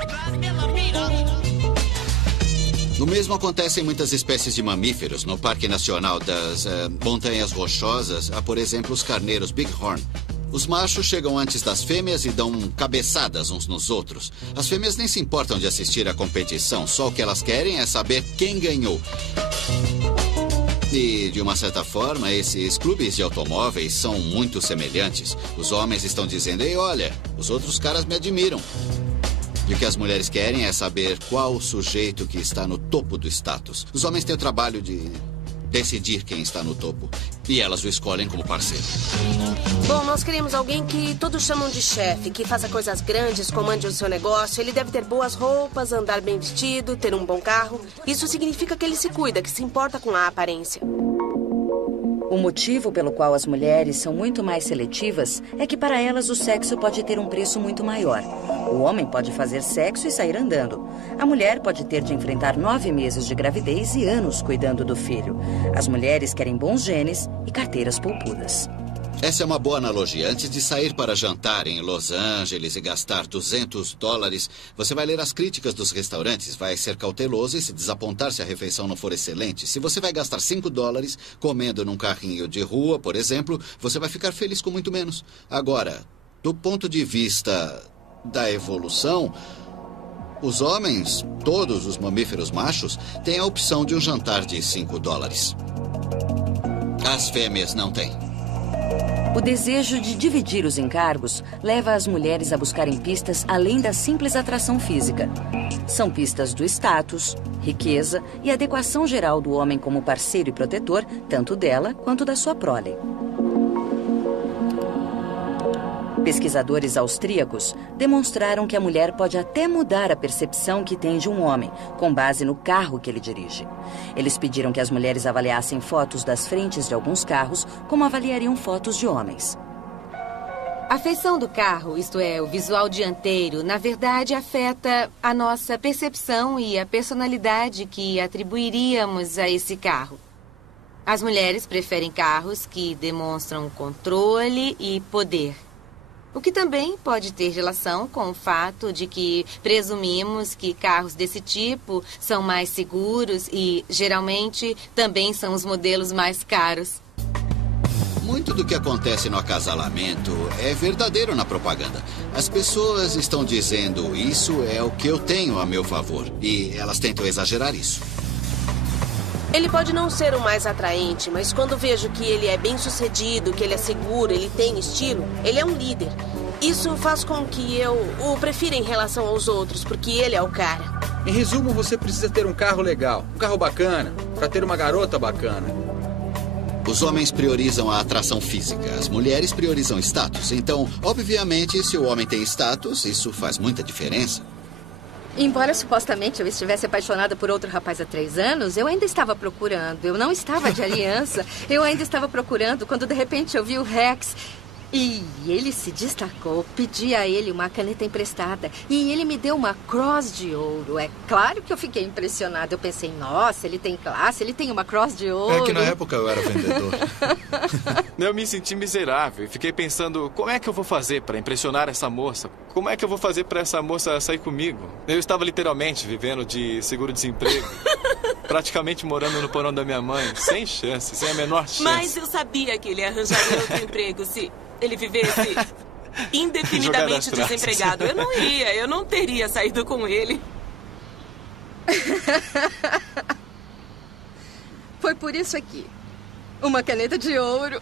O mesmo acontece em muitas espécies de mamíferos. No Parque Nacional das Montanhas Rochosas, há, por exemplo, os carneiros Bighorn. Os machos chegam antes das fêmeas e dão cabeçadas uns nos outros. As fêmeas nem se importam de assistir à competição, só o que elas querem é saber quem ganhou. E, de uma certa forma, esses clubes de automóveis são muito semelhantes. Os homens estão dizendo, ei, olha, os outros caras me admiram. E o que as mulheres querem é saber qual o sujeito que está no topo do status. Os homens têm o trabalho de decidir quem está no topo. E elas o escolhem como parceiro. Bom, nós queremos alguém que todos chamam de chefe, que faça coisas grandes, comande o seu negócio. Ele deve ter boas roupas, andar bem vestido, ter um bom carro. Isso significa que ele se cuida, que se importa com a aparência. O motivo pelo qual as mulheres são muito mais seletivas é que para elas o sexo pode ter um preço muito maior. O homem pode fazer sexo e sair andando. A mulher pode ter de enfrentar 9 meses de gravidez e anos cuidando do filho. As mulheres querem bons genes e carteiras poupudas. Essa é uma boa analogia. Antes de sair para jantar em Los Angeles e gastar $200, você vai ler as críticas dos restaurantes, vai ser cauteloso e se desapontar se a refeição não for excelente. Se você vai gastar $5 comendo num carrinho de rua, por exemplo, você vai ficar feliz com muito menos. Agora, do ponto de vista da evolução, os homens, todos os mamíferos machos, têm a opção de um jantar de $5. As fêmeas não têm. O desejo de dividir os encargos leva as mulheres a buscarem pistas além da simples atração física. São pistas do status, riqueza e adequação geral do homem como parceiro e protetor, tanto dela quanto da sua prole. Pesquisadores austríacos demonstraram que a mulher pode até mudar a percepção que tem de um homem, com base no carro que ele dirige. Eles pediram que as mulheres avaliassem fotos das frentes de alguns carros, como avaliariam fotos de homens. A feição do carro, isto é, o visual dianteiro, na verdade afeta a nossa percepção e a personalidade que atribuiríamos a esse carro. As mulheres preferem carros que demonstram controle e poder. O que também pode ter relação com o fato de que presumimos que carros desse tipo são mais seguros e, geralmente, também são os modelos mais caros. Muito do que acontece no acasalamento é verdadeiro na propaganda. As pessoas estão dizendo, isso é o que eu tenho a meu favor. E elas tentam exagerar isso. Ele pode não ser o mais atraente, mas quando vejo que ele é bem-sucedido, que ele é seguro, ele tem estilo, ele é um líder. Isso faz com que eu o prefira em relação aos outros, porque ele é o cara. Em resumo, você precisa ter um carro legal, um carro bacana, para ter uma garota bacana. Os homens priorizam a atração física, as mulheres priorizam status. Então, obviamente, se o homem tem status, isso faz muita diferença. Embora supostamente eu estivesse apaixonada por outro rapaz há 3 anos, eu ainda estava procurando. Eu não estava de aliança. Eu ainda estava procurando quando de repente eu vi o Rex. E ele se destacou. Pedi a ele uma caneta emprestada. E ele me deu uma Cross de ouro. É claro que eu fiquei impressionada. Eu pensei, nossa, ele tem classe, ele tem uma Cross de ouro. É que na época eu era vendedor. Eu me senti miserável e fiquei pensando, como é que eu vou fazer para impressionar essa moça? Como é que eu vou fazer para essa moça sair comigo? Eu estava literalmente vivendo de seguro-desemprego. Praticamente morando no porão da minha mãe. Sem chance, sem a menor chance. Mas eu sabia que ele arranjaria outro emprego se ele vivesse indefinidamente desempregado. Eu não teria saído com ele. Foi por isso aqui. Uma caneta de ouro.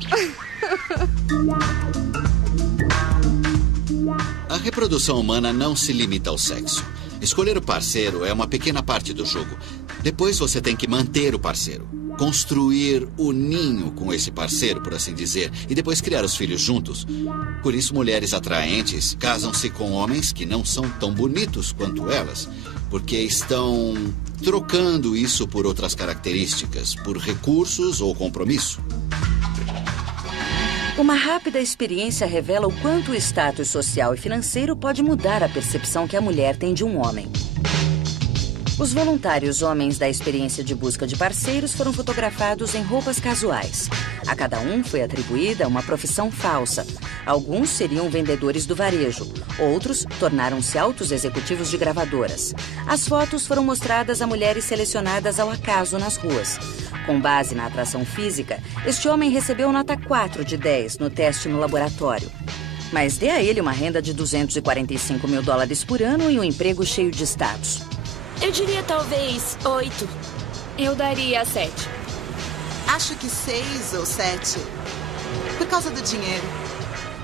A reprodução humana não se limita ao sexo. Escolher o parceiro é uma pequena parte do jogo. Depois você tem que manter o parceiro. Construir o ninho com esse parceiro, por assim dizer, e depois criar os filhos juntos. Por isso, mulheres atraentes casam-se com homens que não são tão bonitos quanto elas, porque estão trocando isso por outras características, por recursos ou compromisso. Uma rápida experiência revela o quanto o status social e financeiro pode mudar a percepção que a mulher tem de um homem. Os voluntários homens da experiência de busca de parceiros foram fotografados em roupas casuais. A cada um foi atribuída uma profissão falsa. Alguns seriam vendedores do varejo. Outros tornaram-se altos executivos de gravadoras. As fotos foram mostradas a mulheres selecionadas ao acaso nas ruas. Com base na atração física, este homem recebeu nota 4 de 10 no teste no laboratório. Mas dê a ele uma renda de $245 mil por ano e um emprego cheio de status. Eu diria talvez 8. Eu daria 7. Acho que 6 ou 7. Por causa do dinheiro.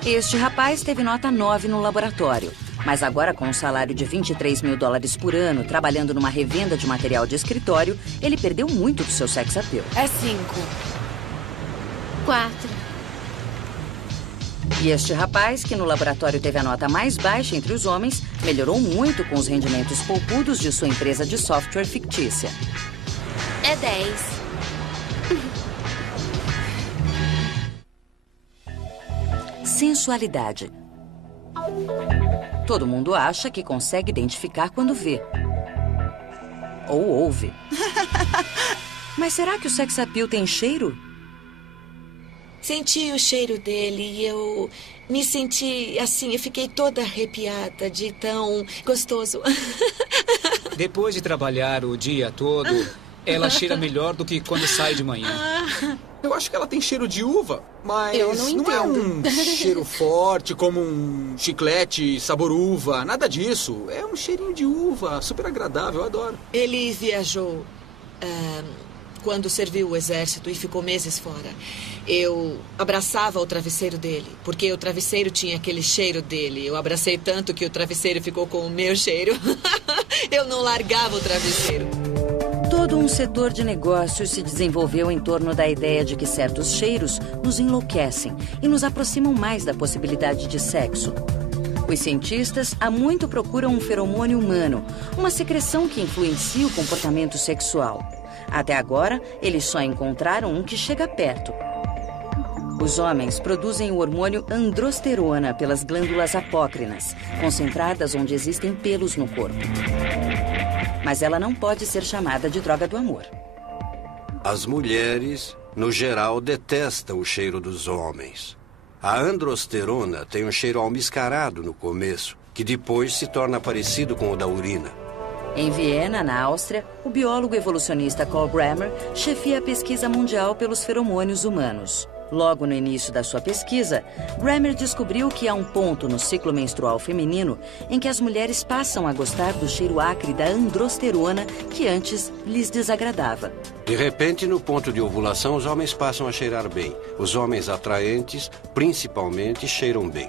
Este rapaz teve nota 9 no laboratório. Mas agora, com um salário de $23 mil por ano, trabalhando numa revenda de material de escritório, ele perdeu muito do seu sex appeal. É 5. 4. E este rapaz, que no laboratório teve a nota mais baixa entre os homens, melhorou muito com os rendimentos poupudos de sua empresa de software fictícia. É 10. Sensualidade. Todo mundo acha que consegue identificar quando vê. Ou ouve. Mas será que o sex appeal tem cheiro? Senti o cheiro dele e eu me senti assim, eu fiquei toda arrepiada de tão gostoso. Depois de trabalhar o dia todo, ela cheira melhor do que quando sai de manhã. Eu acho que ela tem cheiro de uva, mas eu não é um cheiro forte como um chiclete sabor uva, nada disso. É um cheirinho de uva, super agradável, eu adoro. Ele viajou quando serviu o exército e ficou meses fora, eu abraçava o travesseiro dele, porque o travesseiro tinha aquele cheiro dele. Eu abracei tanto que o travesseiro ficou com o meu cheiro. Eu não largava o travesseiro. Todo um setor de negócios se desenvolveu em torno da ideia de que certos cheiros nos enlouquecem e nos aproximam mais da possibilidade de sexo. Os cientistas há muito procuram um feromônio humano, uma secreção que influencia o comportamento sexual. Até agora, eles só encontraram um que chega perto. Os homens produzem o hormônio androsterona pelas glândulas apócrinas, concentradas onde existem pelos no corpo. Mas ela não pode ser chamada de droga do amor. As mulheres, no geral, detestam o cheiro dos homens. A androsterona tem um cheiro almiscarado no começo, que depois se torna parecido com o da urina. Em Viena, na Áustria, o biólogo evolucionista Carl Grammer chefia a pesquisa mundial pelos feromônios humanos. Logo no início da sua pesquisa, Grammer descobriu que há um ponto no ciclo menstrual feminino em que as mulheres passam a gostar do cheiro acre da androsterona que antes lhes desagradava. De repente, no ponto de ovulação, os homens passam a cheirar bem. Os homens atraentes, principalmente, cheiram bem.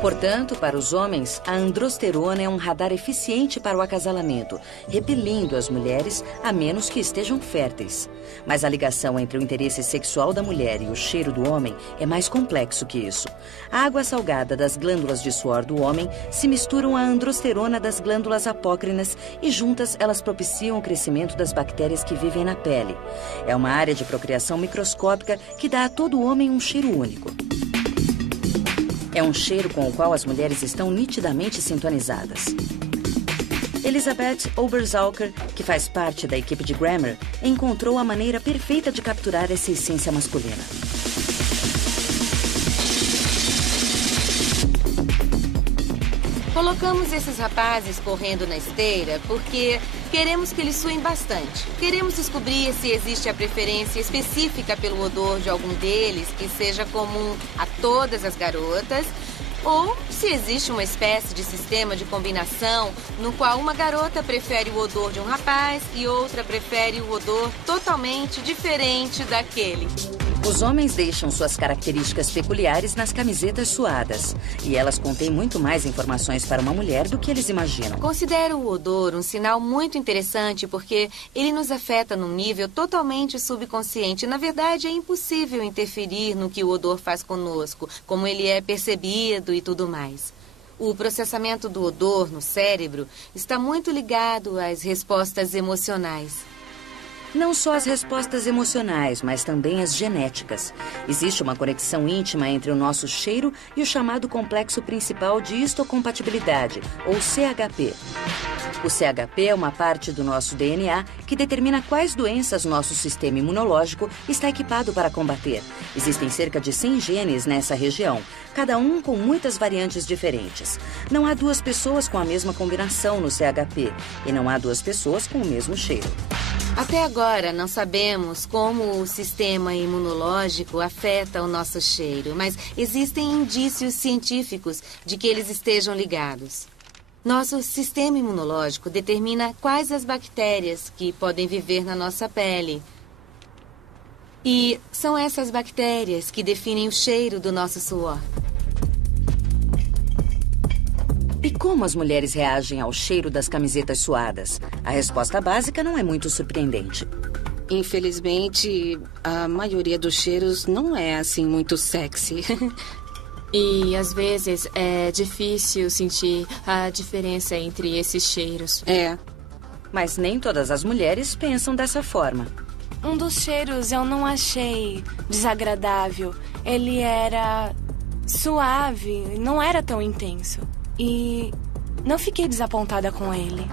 Portanto, para os homens, a androsterona é um radar eficiente para o acasalamento, repelindo as mulheres a menos que estejam férteis. Mas a ligação entre o interesse sexual da mulher e o cheiro do homem é mais complexo que isso. A água salgada das glândulas de suor do homem se misturam à androsterona das glândulas apócrinas e juntas elas propiciam o crescimento das bactérias que vivem na pele. É uma área de procriação microscópica que dá a todo homem um cheiro único. É um cheiro com o qual as mulheres estão nitidamente sintonizadas. Elizabeth Oberzalker, que faz parte da equipe de Grammer, encontrou a maneira perfeita de capturar essa essência masculina. Colocamos esses rapazes correndo na esteira porque queremos que eles suem bastante. Queremos descobrir se existe a preferência específica pelo odor de algum deles que seja comum a todas as garotas, ou se existe uma espécie de sistema de combinação no qual uma garota prefere o odor de um rapaz e outra prefere o odor totalmente diferente daquele. Os homens deixam suas características peculiares nas camisetas suadas. E elas contêm muito mais informações para uma mulher do que eles imaginam. Considero o odor um sinal muito interessante porque ele nos afeta num nível totalmente subconsciente. Na verdade, é impossível interferir no que o odor faz conosco, como ele é percebido e tudo mais. O processamento do odor no cérebro está muito ligado às respostas emocionais. Não só as respostas emocionais, mas também as genéticas. Existe uma conexão íntima entre o nosso cheiro e o chamado complexo principal de histocompatibilidade, ou CHP. O CHP é uma parte do nosso DNA que determina quais doenças nosso sistema imunológico está equipado para combater. Existem cerca de 100 genes nessa região, cada um com muitas variantes diferentes. Não há duas pessoas com a mesma combinação no CHP e não há duas pessoas com o mesmo cheiro. Até agora, não sabemos como o sistema imunológico afeta o nosso cheiro, mas existem indícios científicos de que eles estejam ligados. Nosso sistema imunológico determina quais as bactérias que podem viver na nossa pele. E são essas bactérias que definem o cheiro do nosso suor. E como as mulheres reagem ao cheiro das camisetas suadas? A resposta básica não é muito surpreendente. Infelizmente, a maioria dos cheiros não é assim muito sexy. E às vezes é difícil sentir a diferença entre esses cheiros. É. Mas nem todas as mulheres pensam dessa forma. Um dos cheiros eu não achei desagradável. Ele era suave, não era tão intenso. E não fiquei desapontada com ele.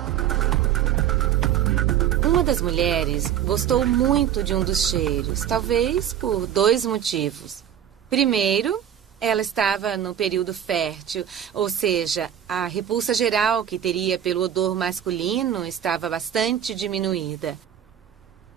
Uma das mulheres gostou muito de um dos cheiros, talvez por 2 motivos. Primeiro, ela estava no período fértil, ou seja, a repulsa geral que teria pelo odor masculino estava bastante diminuída.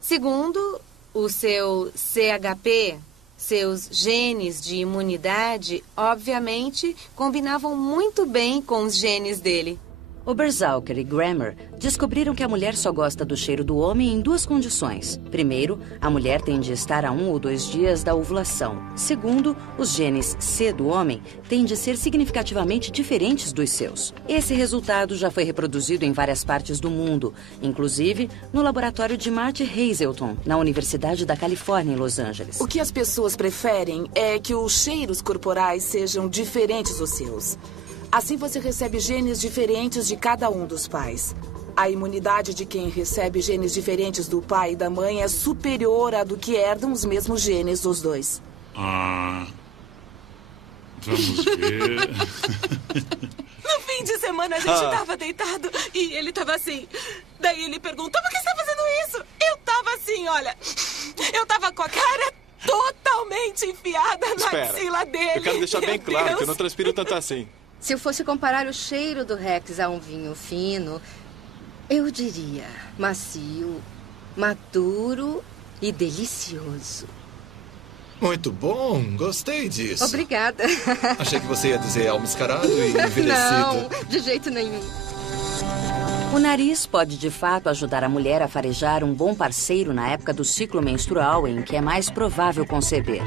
Segundo, o seu CHP, seus genes de imunidade, obviamente, combinavam muito bem com os genes dele. Oberzalker e Grammer descobriram que a mulher só gosta do cheiro do homem em 2 condições. Primeiro, a mulher tem de estar a 1 ou 2 dias da ovulação. Segundo, os genes C do homem têm de ser significativamente diferentes dos seus. Esse resultado já foi reproduzido em várias partes do mundo, inclusive no laboratório de Marty Hazelton, na Universidade da Califórnia, em Los Angeles. O que as pessoas preferem é que os cheiros corporais sejam diferentes dos seus. Assim você recebe genes diferentes de cada um dos pais. A imunidade de quem recebe genes diferentes do pai e da mãe é superior à do que herdam os mesmos genes dos dois. Vamos ver. No fim de semana a gente tava deitado e ele tava assim. Daí ele perguntou, por que você tá fazendo isso? Eu tava assim, olha. Eu tava com a cara totalmente enfiada na axila dele. Eu quero deixar bem claro que eu não transpiro tanto assim. Se eu fosse comparar o cheiro do Rex a um vinho fino, eu diria macio, maduro e delicioso. Muito bom, gostei disso. Obrigada. Achei que você ia dizer almiscarado e envelhecido. Não, de jeito nenhum. O nariz pode, de fato, ajudar a mulher a farejar um bom parceiro na época do ciclo menstrual, em que é mais provável conceber.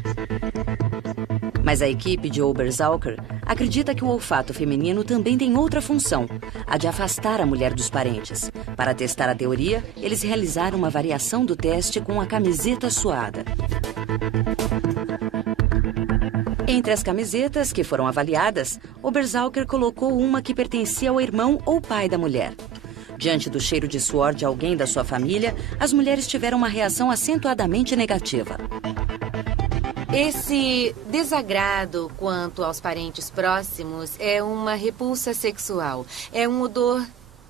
Mas a equipe de Oberzalker acredita que o olfato feminino também tem outra função, a de afastar a mulher dos parentes. Para testar a teoria, eles realizaram uma variação do teste com a camiseta suada. Entre as camisetas que foram avaliadas, Oberzalker colocou uma que pertencia ao irmão ou pai da mulher. Diante do cheiro de suor de alguém da sua família, as mulheres tiveram uma reação acentuadamente negativa. Esse desagrado quanto aos parentes próximos é uma repulsa sexual. É um odor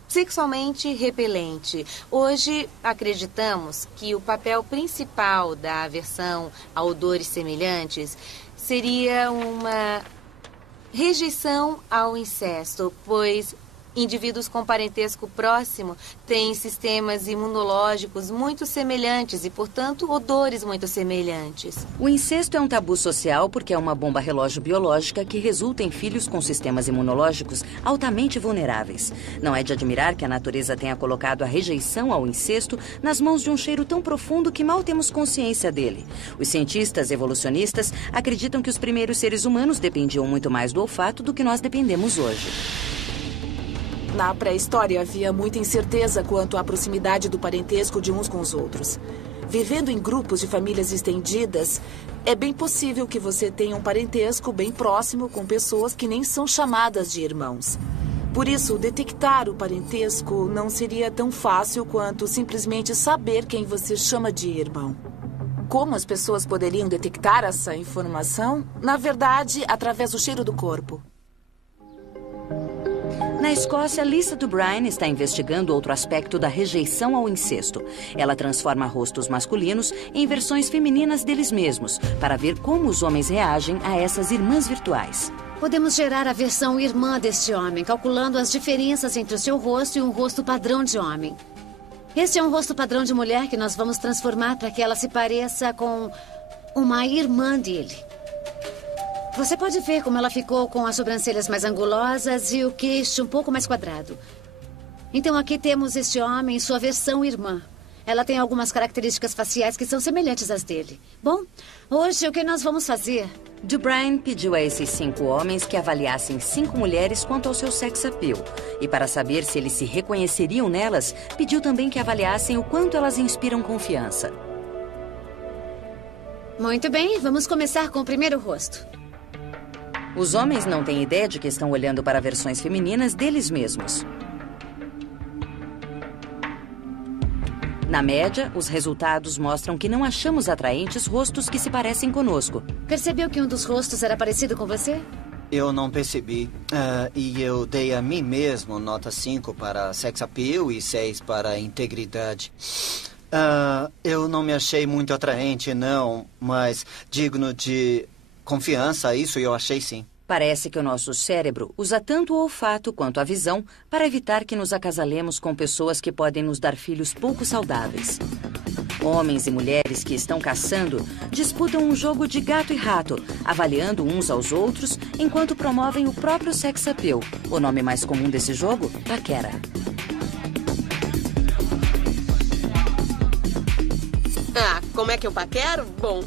sexualmente repelente. Hoje, acreditamos que o papel principal da aversão a odores semelhantes seria uma rejeição ao incesto, pois indivíduos com parentesco próximo têm sistemas imunológicos muito semelhantes e, portanto, odores muito semelhantes. O incesto é um tabu social porque é uma bomba relógio biológica que resulta em filhos com sistemas imunológicos altamente vulneráveis. Não é de admirar que a natureza tenha colocado a rejeição ao incesto nas mãos de um cheiro tão profundo que mal temos consciência dele. Os cientistas evolucionistas acreditam que os primeiros seres humanos dependiam muito mais do olfato do que nós dependemos hoje. Na pré-história, havia muita incerteza quanto à proximidade do parentesco de uns com os outros. Vivendo em grupos de famílias estendidas, é bem possível que você tenha um parentesco bem próximo com pessoas que nem são chamadas de irmãos. Por isso, detectar o parentesco não seria tão fácil quanto simplesmente saber quem você chama de irmão. Como as pessoas poderiam detectar essa informação? Na verdade, através do cheiro do corpo. Na Escócia, Lisa Dubrine está investigando outro aspecto da rejeição ao incesto. Ela transforma rostos masculinos em versões femininas deles mesmos, para ver como os homens reagem a essas irmãs virtuais. Podemos gerar a versão irmã deste homem, calculando as diferenças entre o seu rosto e um rosto padrão de homem. Este é um rosto padrão de mulher que nós vamos transformar para que ela se pareça com uma irmã dele. Você pode ver como ela ficou com as sobrancelhas mais angulosas e o queixo um pouco mais quadrado. Então aqui temos este homem, sua versão irmã. Ela tem algumas características faciais que são semelhantes às dele. Bom, hoje o que nós vamos fazer? Dubrine pediu a esses 5 homens que avaliassem 5 mulheres quanto ao seu sex appeal. E para saber se eles se reconheceriam nelas, pediu também que avaliassem o quanto elas inspiram confiança. Muito bem, vamos começar com o primeiro rosto. Os homens não têm ideia de que estão olhando para versões femininas deles mesmos. Na média, os resultados mostram que não achamos atraentes rostos que se parecem conosco. Percebeu que um dos rostos era parecido com você? Eu não percebi. E eu dei a mim mesmo nota 5 para sex appeal e 6 para integridade. Eu não me achei muito atraente, não, mas digno de confiança, isso eu achei sim. Parece que o nosso cérebro usa tanto o olfato quanto a visão para evitar que nos acasalemos com pessoas que podem nos dar filhos pouco saudáveis. Homens e mulheres que estão caçando disputam um jogo de gato e rato, avaliando uns aos outros enquanto promovem o próprio sex appeal. O nome mais comum desse jogo? Paquera. Ah, como é que eu paquero? Bom,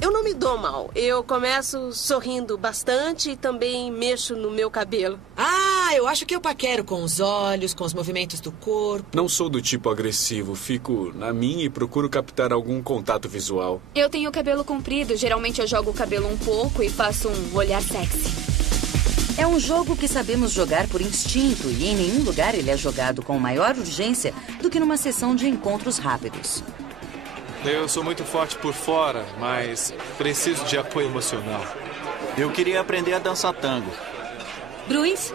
eu não me dou mal. Eu começo sorrindo bastante e também mexo no meu cabelo. Ah, eu acho que eu paquero com os olhos, com os movimentos do corpo. Não sou do tipo agressivo. Fico na minha e procuro captar algum contato visual. Eu tenho cabelo comprido. Geralmente eu jogo o cabelo um pouco e faço um olhar sexy. É um jogo que sabemos jogar por instinto e em nenhum lugar ele é jogado com maior urgência do que numa sessão de encontros rápidos. Eu sou muito forte por fora, mas preciso de apoio emocional. Eu queria aprender a dançar tango. Bruins?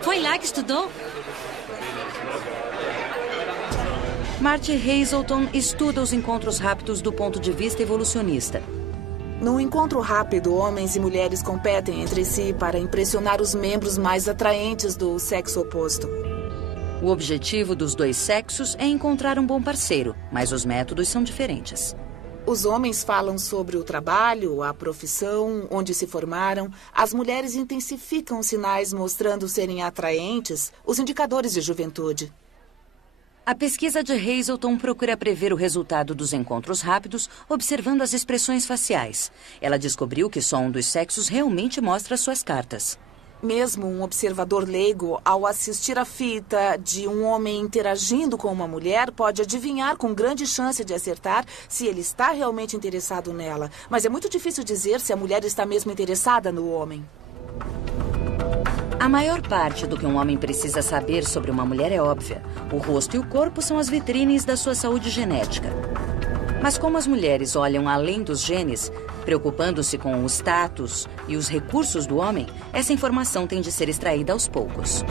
Foi lá que estudou? Marty Hazelton estuda os encontros rápidos do ponto de vista evolucionista. No encontro rápido, homens e mulheres competem entre si para impressionar os membros mais atraentes do sexo oposto. O objetivo dos dois sexos é encontrar um bom parceiro, mas os métodos são diferentes. Os homens falam sobre o trabalho, a profissão, onde se formaram. As mulheres intensificam os sinais mostrando serem atraentes, os indicadores de juventude. A pesquisa de Hazelton procura prever o resultado dos encontros rápidos observando as expressões faciais. Ela descobriu que só um dos sexos realmente mostra suas cartas. Mesmo um observador leigo, ao assistir a fita de um homem interagindo com uma mulher, pode adivinhar com grande chance de acertar se ele está realmente interessado nela. Mas é muito difícil dizer se a mulher está mesmo interessada no homem. A maior parte do que um homem precisa saber sobre uma mulher é óbvia. O rosto e o corpo são as vitrines da sua saúde genética. Mas como as mulheres olham além dos genes, preocupando-se com o status e os recursos do homem, essa informação tem de ser extraída aos poucos.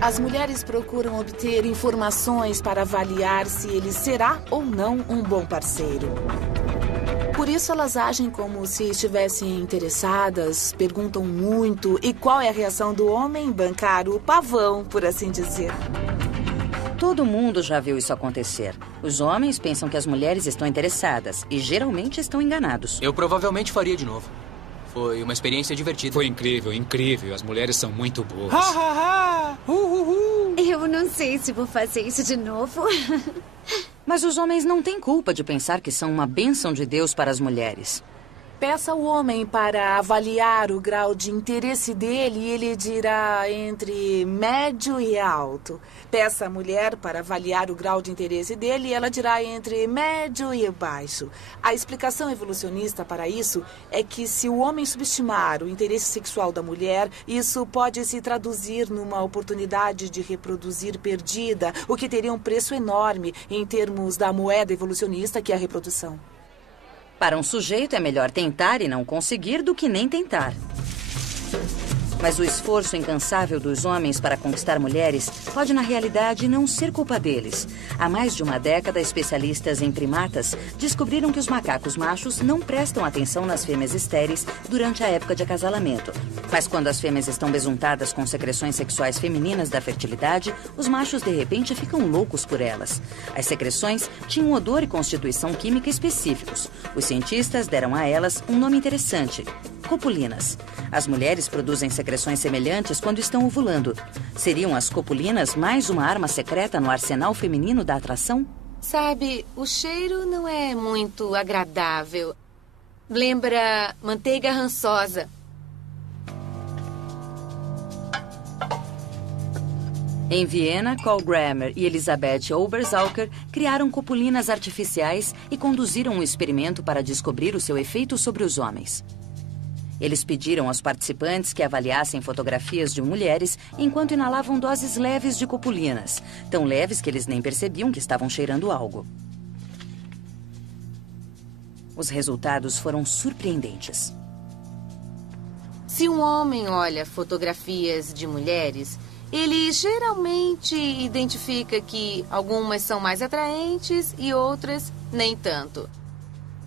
As mulheres procuram obter informações para avaliar se ele será ou não um bom parceiro. Por isso elas agem como se estivessem interessadas, perguntam muito. E qual é a reação do homem? Bancar o pavão, por assim dizer. Todo mundo já viu isso acontecer. Os homens pensam que as mulheres estão interessadas e geralmente estão enganados. Eu provavelmente faria de novo. Foi uma experiência divertida. Foi incrível, incrível. As mulheres são muito boas. Eu não sei se vou fazer isso de novo. Mas os homens não têm culpa de pensar que são uma bênção de Deus para as mulheres. Peça ao homem para avaliar o grau de interesse dele e ele dirá entre médio e alto. Peça à mulher para avaliar o grau de interesse dele e ela dirá entre médio e baixo. A explicação evolucionista para isso é que se o homem subestimar o interesse sexual da mulher, isso pode se traduzir numa oportunidade de reproduzir perdida, o que teria um preço enorme em termos da moeda evolucionista que é a reprodução. Para um sujeito é melhor tentar e não conseguir do que nem tentar. Mas o esforço incansável dos homens para conquistar mulheres pode, na realidade, não ser culpa deles. Há mais de uma década, especialistas em primatas descobriram que os macacos machos não prestam atenção nas fêmeas estéreis durante a época de acasalamento. Mas quando as fêmeas estão besuntadas com secreções sexuais femininas da fertilidade, os machos, de repente, ficam loucos por elas. As secreções tinham odor e constituição química específicos. Os cientistas deram a elas um nome interessante: copulinas. As mulheres produzem secreções semelhantes quando estão ovulando. Seriam as copulinas mais uma arma secreta no arsenal feminino da atração? Sabe, o cheiro não é muito agradável. Lembra manteiga rançosa. Em Viena, Carl Grammer e Elisabeth Oberzalker criaram copulinas artificiais e conduziram um experimento para descobrir o seu efeito sobre os homens. Eles pediram aos participantes que avaliassem fotografias de mulheres enquanto inalavam doses leves de copulinas, tão leves que eles nem percebiam que estavam cheirando algo. Os resultados foram surpreendentes. Se um homem olha fotografias de mulheres, ele geralmente identifica que algumas são mais atraentes e outras nem tanto.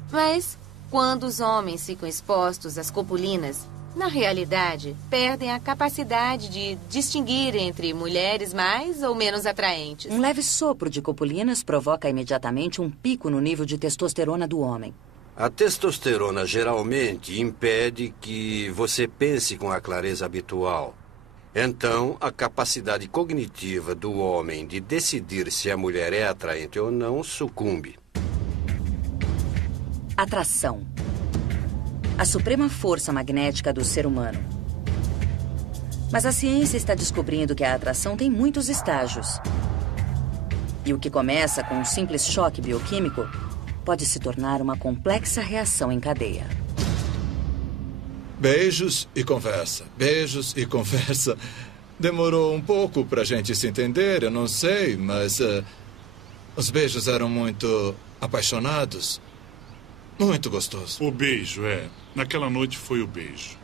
Mas quando os homens ficam expostos às copulinas, Na realidade, perdem a capacidade de distinguir entre mulheres mais ou menos atraentes. Um leve sopro de copulinas provoca imediatamente um pico no nível de testosterona do homem. A testosterona geralmente impede que você pense com a clareza habitual. Então, a capacidade cognitiva do homem de decidir se a mulher é atraente ou não sucumbe. Atração. A suprema força magnética do ser humano. Mas a ciência está descobrindo que a atração tem muitos estágios. E o que começa com um simples choque bioquímico pode se tornar uma complexa reação em cadeia. Beijos e conversa. Beijos e conversa. Demorou um pouco pra gente se entender, eu não sei, mas os beijos eram muito apaixonados. Muito gostoso. O beijo, Naquela noite foi o beijo.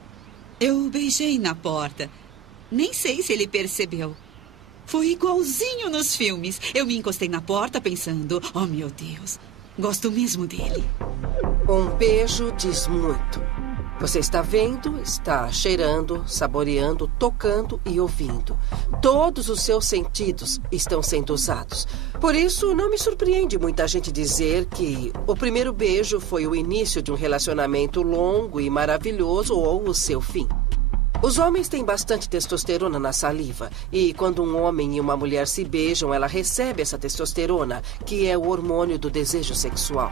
Eu o beijei na porta. Nem sei se ele percebeu. Foi igualzinho nos filmes. Eu me encostei na porta pensando, oh meu Deus, gosto mesmo dele. Um beijo diz muito. Você está vendo, está cheirando, saboreando, tocando e ouvindo. Todos os seus sentidos estão sendo usados. Por isso, não me surpreende muita gente dizer que o primeiro beijo foi o início de um relacionamento longo e maravilhoso ou o seu fim. Os homens têm bastante testosterona na saliva. E quando um homem e uma mulher se beijam, ela recebe essa testosterona, que é o hormônio do desejo sexual.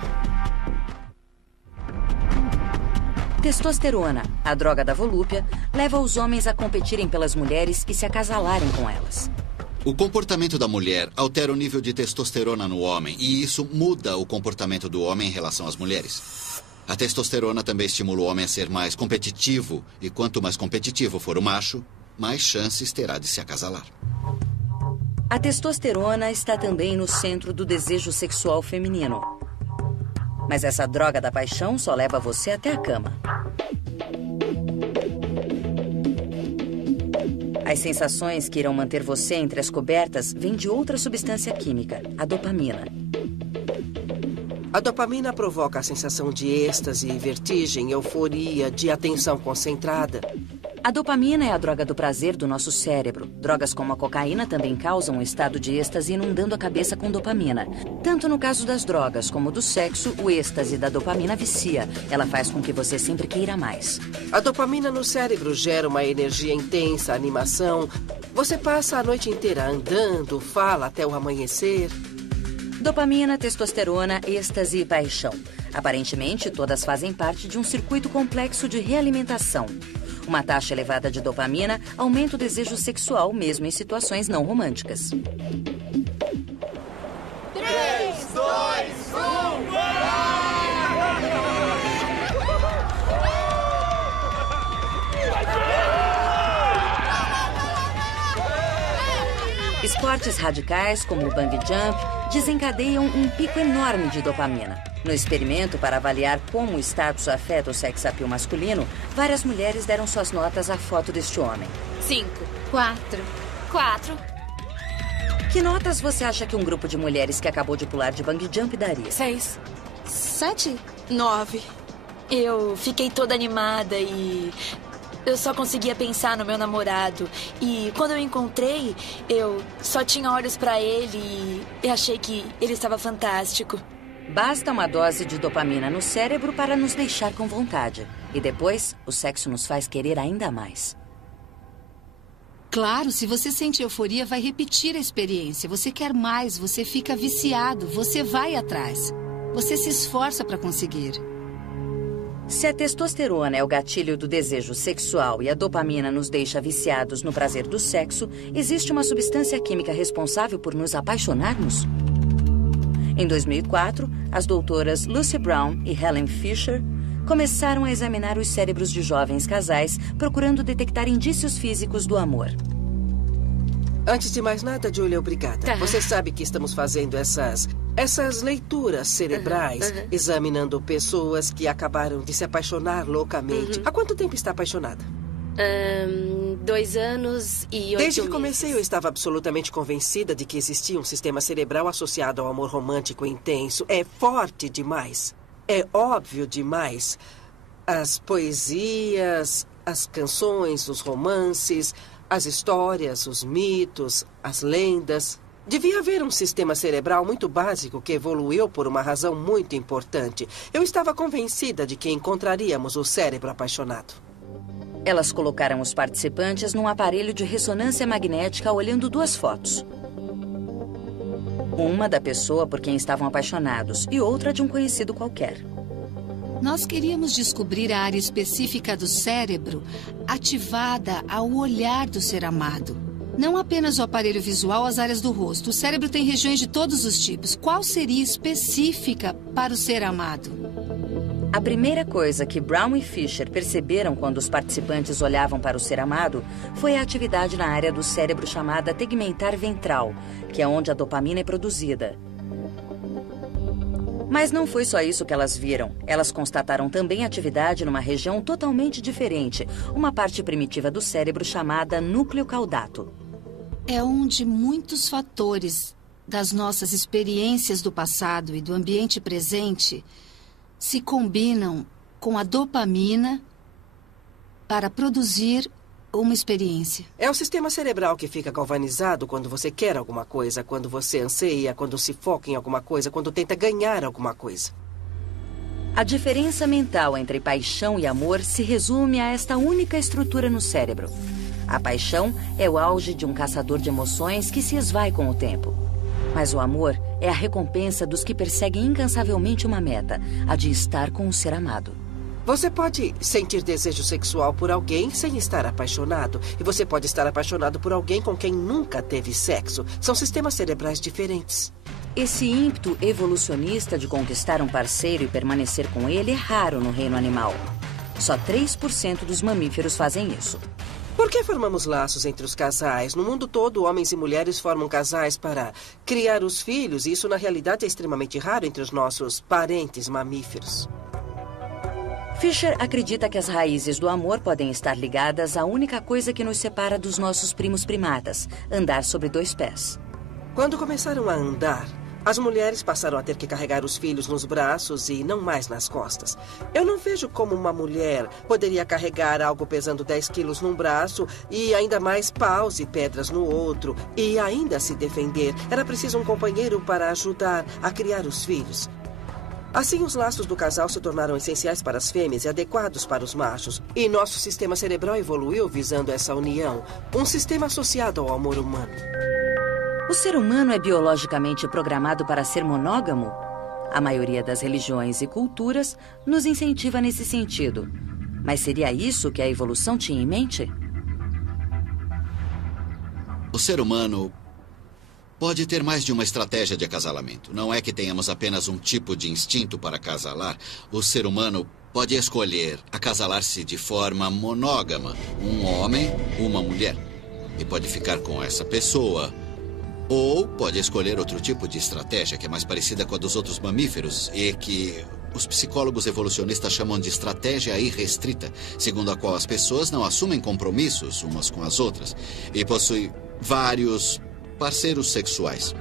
Testosterona, a droga da volúpia, leva os homens a competirem pelas mulheres e se acasalarem com elas. O comportamento da mulher altera o nível de testosterona no homem e isso muda o comportamento do homem em relação às mulheres. A testosterona também estimula o homem a ser mais competitivo e quanto mais competitivo for o macho, mais chances terá de se acasalar. A testosterona está também no centro do desejo sexual feminino. Mas essa droga da paixão só leva você até a cama. As sensações que irão manter você entre as cobertas vêm de outra substância química, a dopamina. A dopamina provoca a sensação de êxtase, vertigem, euforia, de atenção concentrada. A dopamina é a droga do prazer do nosso cérebro. Drogas como a cocaína também causam um estado de êxtase inundando a cabeça com dopamina. Tanto no caso das drogas como do sexo, o êxtase da dopamina vicia. Ela faz com que você sempre queira mais. A dopamina no cérebro gera uma energia intensa, animação. Você passa a noite inteira andando, fala até o amanhecer. Dopamina, testosterona, êxtase e paixão. Aparentemente, todas fazem parte de um circuito complexo de realimentação. Uma taxa elevada de dopamina aumenta o desejo sexual mesmo em situações não românticas. 3, 2, 1, Esportes radicais, como o bungee jump, desencadeiam um pico enorme de dopamina. No experimento para avaliar como o status afeta o sex appeal masculino, várias mulheres deram suas notas à foto deste homem. 5. 4. 4. Que notas você acha que um grupo de mulheres que acabou de pular de bungee jump daria? 6. 7. 9. Eu fiquei toda animada e eu só conseguia pensar no meu namorado. E quando eu encontrei, eu só tinha olhos pra ele e eu achei que ele estava fantástico. Basta uma dose de dopamina no cérebro para nos deixar com vontade. E depois, o sexo nos faz querer ainda mais. Claro, se você sente euforia, vai repetir a experiência. Você quer mais, você fica viciado, você vai atrás. Você se esforça para conseguir. Se a testosterona é o gatilho do desejo sexual e a dopamina nos deixa viciados no prazer do sexo, existe uma substância química responsável por nos apaixonarmos? Em 2004, as doutoras Lucy Brown e Helen Fisher começaram a examinar os cérebros de jovens casais, procurando detectar indícios físicos do amor. Antes de mais nada, Julia, obrigada. Tá. Você sabe que estamos fazendo essas leituras cerebrais, examinando pessoas que acabaram de se apaixonar loucamente. Há quanto tempo está apaixonada? 2 anos e 8 meses. Desde que comecei, eu estava absolutamente convencida de que existia um sistema cerebral associado ao amor romântico intenso. É forte demais. É óbvio demais. As poesias, as canções, os romances, as histórias, os mitos, as lendas. Devia haver um sistema cerebral muito básico que evoluiu por uma razão muito importante. Eu estava convencida de que encontraríamos o cérebro apaixonado. Elas colocaram os participantes num aparelho de ressonância magnética olhando duas fotos. Uma da pessoa por quem estavam apaixonados e outra de um conhecido qualquer. Nós queríamos descobrir a área específica do cérebro ativada ao olhar do ser amado. Não apenas o aparelho visual, as áreas do rosto. O cérebro tem regiões de todos os tipos. Qual seria específica para o ser amado? A primeira coisa que Brown e Fisher perceberam quando os participantes olhavam para o ser amado foi a atividade na área do cérebro chamada tegmentar ventral, que é onde a dopamina é produzida. Mas não foi só isso que elas viram. Elas constataram também atividade numa região totalmente diferente, uma parte primitiva do cérebro chamada núcleo caudato. É onde muitos fatores das nossas experiências do passado e do ambiente presente se combinam com a dopamina para produzir uma experiência. É o sistema cerebral que fica galvanizado quando você quer alguma coisa, quando você anseia, quando se foca em alguma coisa, quando tenta ganhar alguma coisa. A diferença mental entre paixão e amor se resume a esta única estrutura no cérebro. A paixão é o auge de um caçador de emoções que se esvai com o tempo. Mas o amor é a recompensa dos que perseguem incansavelmente uma meta, a de estar com o ser amado. Você pode sentir desejo sexual por alguém sem estar apaixonado. E você pode estar apaixonado por alguém com quem nunca teve sexo. São sistemas cerebrais diferentes. Esse ímpeto evolucionista de conquistar um parceiro e permanecer com ele é raro no reino animal. Só 3% dos mamíferos fazem isso. Por que formamos laços entre os casais? No mundo todo, homens e mulheres formam casais para criar os filhos. E isso, na realidade, é extremamente raro entre os nossos parentes mamíferos. Fisher acredita que as raízes do amor podem estar ligadas à única coisa que nos separa dos nossos primos primatas, andar sobre dois pés. Quando começaram a andar, as mulheres passaram a ter que carregar os filhos nos braços e não mais nas costas. Eu não vejo como uma mulher poderia carregar algo pesando 10 quilos num braço e ainda mais paus e pedras no outro e ainda se defender. Era preciso um companheiro para ajudar a criar os filhos. Assim, os laços do casal se tornaram essenciais para as fêmeas e adequados para os machos. E nosso sistema cerebral evoluiu visando essa união, um sistema associado ao amor humano. O ser humano é biologicamente programado para ser monógamo? A maioria das religiões e culturas nos incentiva nesse sentido. Mas seria isso que a evolução tinha em mente? O ser humano pode ter mais de uma estratégia de acasalamento. Não é que tenhamos apenas um tipo de instinto para acasalar. O ser humano pode escolher acasalar-se de forma monógama. Um homem, uma mulher. E pode ficar com essa pessoa. Ou pode escolher outro tipo de estratégia que é mais parecida com a dos outros mamíferos e que os psicólogos evolucionistas chamam de estratégia irrestrita, segundo a qual as pessoas não assumem compromissos umas com as outras e possuem vários parceiros sexuais.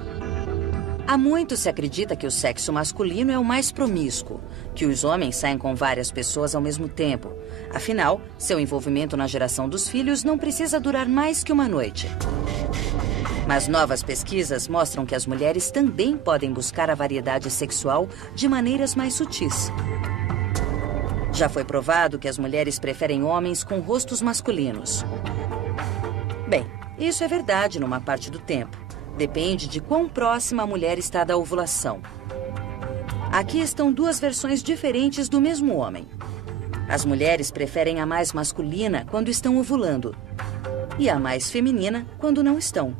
Há muito se acredita que o sexo masculino é o mais promíscuo, que os homens saem com várias pessoas ao mesmo tempo. Afinal, seu envolvimento na geração dos filhos não precisa durar mais que uma noite. Mas novas pesquisas mostram que as mulheres também podem buscar a variedade sexual de maneiras mais sutis. Já foi provado que as mulheres preferem homens com rostos masculinos. Bem, isso é verdade numa parte do tempo. Depende de quão próxima a mulher está da ovulação. Aqui estão duas versões diferentes do mesmo homem. As mulheres preferem a mais masculina quando estão ovulando e a mais feminina quando não estão.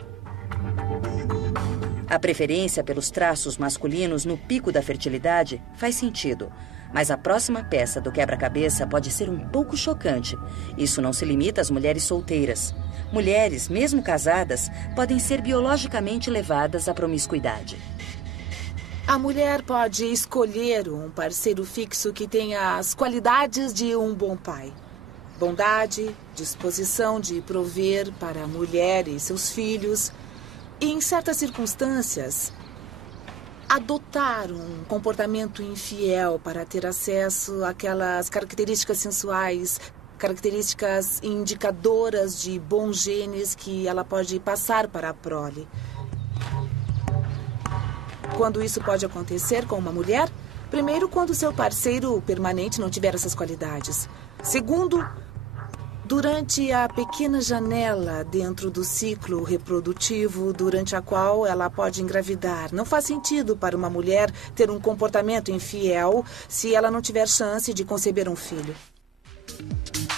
A preferência pelos traços masculinos no pico da fertilidade faz sentido, mas a próxima peça do quebra-cabeça pode ser um pouco chocante. Isso não se limita às mulheres solteiras. Mulheres, mesmo casadas, podem ser biologicamente levadas à promiscuidade. A mulher pode escolher um parceiro fixo que tenha as qualidades de um bom pai. Bondade, disposição de prover para a mulher e seus filhos. E, em certas circunstâncias, adotar um comportamento infiel para ter acesso àquelas características sensuais características indicadoras de bons genes que ela pode passar para a prole. Quando isso pode acontecer com uma mulher? Primeiro, quando seu parceiro permanente não tiver essas qualidades. Segundo, durante a pequena janela dentro do ciclo reprodutivo durante a qual ela pode engravidar. Não faz sentido para uma mulher ter um comportamento infiel se ela não tiver chance de conceber um filho.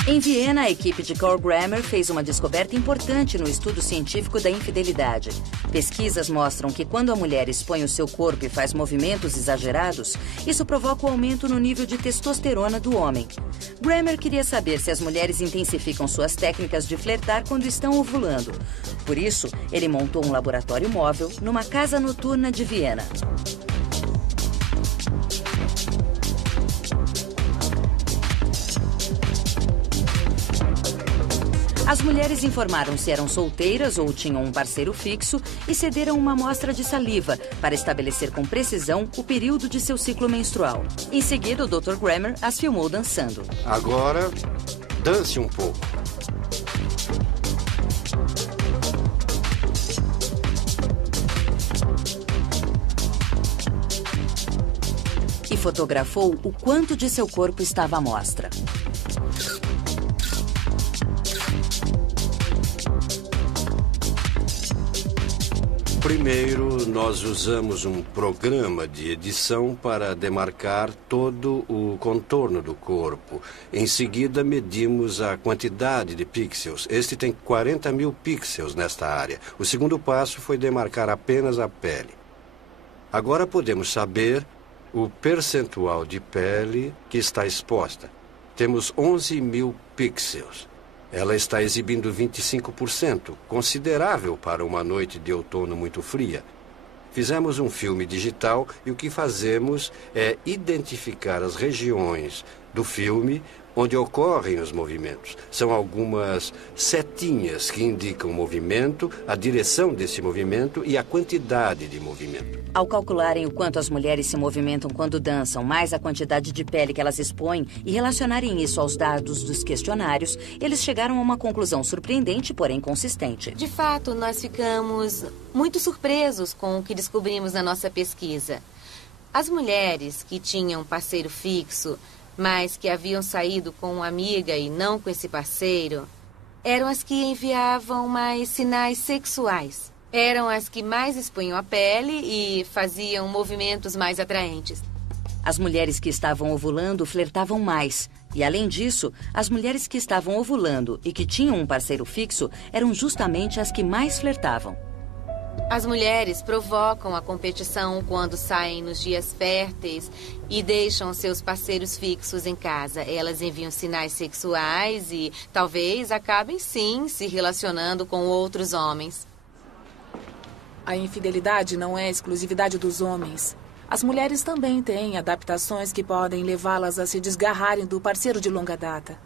Em Viena, a equipe de Carl Grammer fez uma descoberta importante no estudo científico da infidelidade. Pesquisas mostram que quando a mulher expõe o seu corpo e faz movimentos exagerados, isso provoca o aumento no nível de testosterona do homem. Grammer queria saber se as mulheres intensificam suas técnicas de flertar quando estão ovulando. Por isso, ele montou um laboratório móvel numa casa noturna de Viena. As mulheres informaram se eram solteiras ou tinham um parceiro fixo e cederam uma amostra de saliva para estabelecer com precisão o período de seu ciclo menstrual. Em seguida, o Dr. Grammer as filmou dançando. Agora, dance um pouco. E fotografou o quanto de seu corpo estava à mostra. Primeiro, nós usamos um programa de edição para demarcar todo o contorno do corpo. Em seguida, medimos a quantidade de pixels. Este tem 40 mil pixels nesta área. O segundo passo foi demarcar apenas a pele. Agora podemos saber o percentual de pele que está exposta. Temos 11 mil pixels. Ela está exibindo 25%, considerável para uma noite de outono muito fria. Fizemos um filme digital e o que fazemos é identificar as regiões do filme onde ocorrem os movimentos. São algumas setinhas que indicam o movimento, a direção desse movimento e a quantidade de movimento. Ao calcularem o quanto as mulheres se movimentam quando dançam, mais a quantidade de pele que elas expõem e relacionarem isso aos dados dos questionários, eles chegaram a uma conclusão surpreendente, porém consistente. De fato, nós ficamos muito surpresos com o que descobrimos na nossa pesquisa. As mulheres que tinham parceiro fixo, mas que haviam saído com uma amiga e não com esse parceiro, eram as que enviavam mais sinais sexuais. Eram as que mais expunham a pele e faziam movimentos mais atraentes. As mulheres que estavam ovulando flertavam mais. E, além disso, as mulheres que estavam ovulando e que tinham um parceiro fixo eram justamente as que mais flertavam. As mulheres provocam a competição quando saem nos dias férteis e deixam seus parceiros fixos em casa. Elas enviam sinais sexuais e talvez acabem sim se relacionando com outros homens. A infidelidade não é exclusividade dos homens. As mulheres também têm adaptações que podem levá-las a se desgarrarem do parceiro de longa data.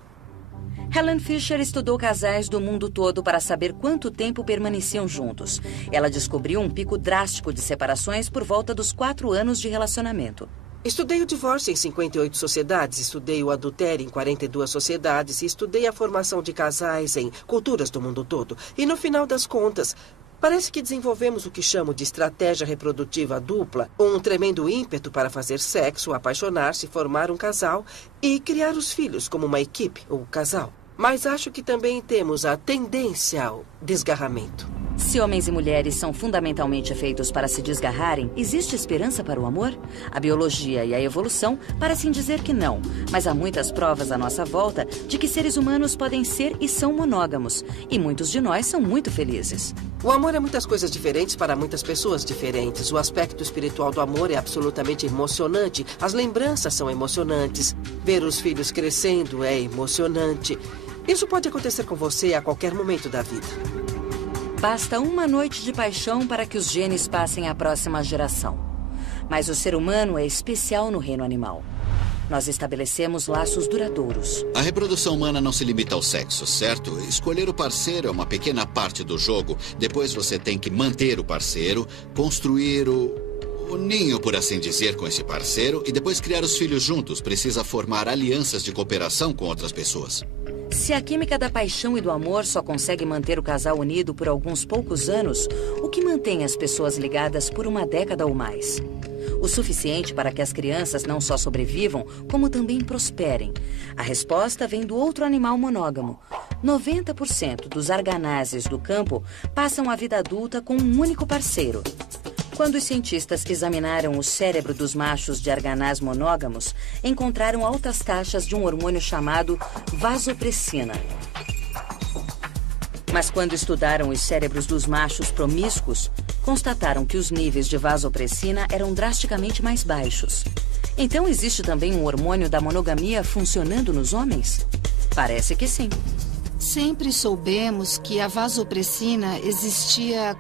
Helen Fisher estudou casais do mundo todo para saber quanto tempo permaneciam juntos. Ela descobriu um pico drástico de separações por volta dos 4 anos de relacionamento. Estudei o divórcio em 58 sociedades, estudei o adultério em 42 sociedades e estudei a formação de casais em culturas do mundo todo. E no final das contas, parece que desenvolvemos o que chamo de estratégia reprodutiva dupla, um tremendo ímpeto para fazer sexo, apaixonar-se, formar um casal e criar os filhos como uma equipe ou casal. Mas acho que também temos a tendência ao desgarramento. Se homens e mulheres são fundamentalmente feitos para se desgarrarem, existe esperança para o amor? A biologia e a evolução parecem dizer que não, mas há muitas provas à nossa volta de que seres humanos podem ser e são monógamos, e muitos de nós são muito felizes. O amor é muitas coisas diferentes para muitas pessoas diferentes. O aspecto espiritual do amor é absolutamente emocionante. As lembranças são emocionantes. Ver os filhos crescendo é emocionante. Isso pode acontecer com você a qualquer momento da vida. Basta uma noite de paixão para que os genes passem à próxima geração. Mas o ser humano é especial no reino animal. Nós estabelecemos laços duradouros. A reprodução humana não se limita ao sexo, certo? Escolher o parceiro é uma pequena parte do jogo. Depois você tem que manter o parceiro, construir o ninho, por assim dizer, com esse parceiro e depois criar os filhos juntos. Precisa formar alianças de cooperação com outras pessoas. Se a química da paixão e do amor só consegue manter o casal unido por alguns poucos anos, o que mantém as pessoas ligadas por uma década ou mais? O suficiente para que as crianças não só sobrevivam, como também prosperem. A resposta vem do outro animal monógamo. 90% dos arganazes do campo passam a vida adulta com um único parceiro. Quando os cientistas examinaram o cérebro dos machos de arganaz monógamos, encontraram altas taxas de um hormônio chamado vasopressina. Mas quando estudaram os cérebros dos machos promíscuos, constataram que os níveis de vasopressina eram drasticamente mais baixos. Então existe também um hormônio da monogamia funcionando nos homens? Parece que sim. Sempre soubemos que a vasopressina existia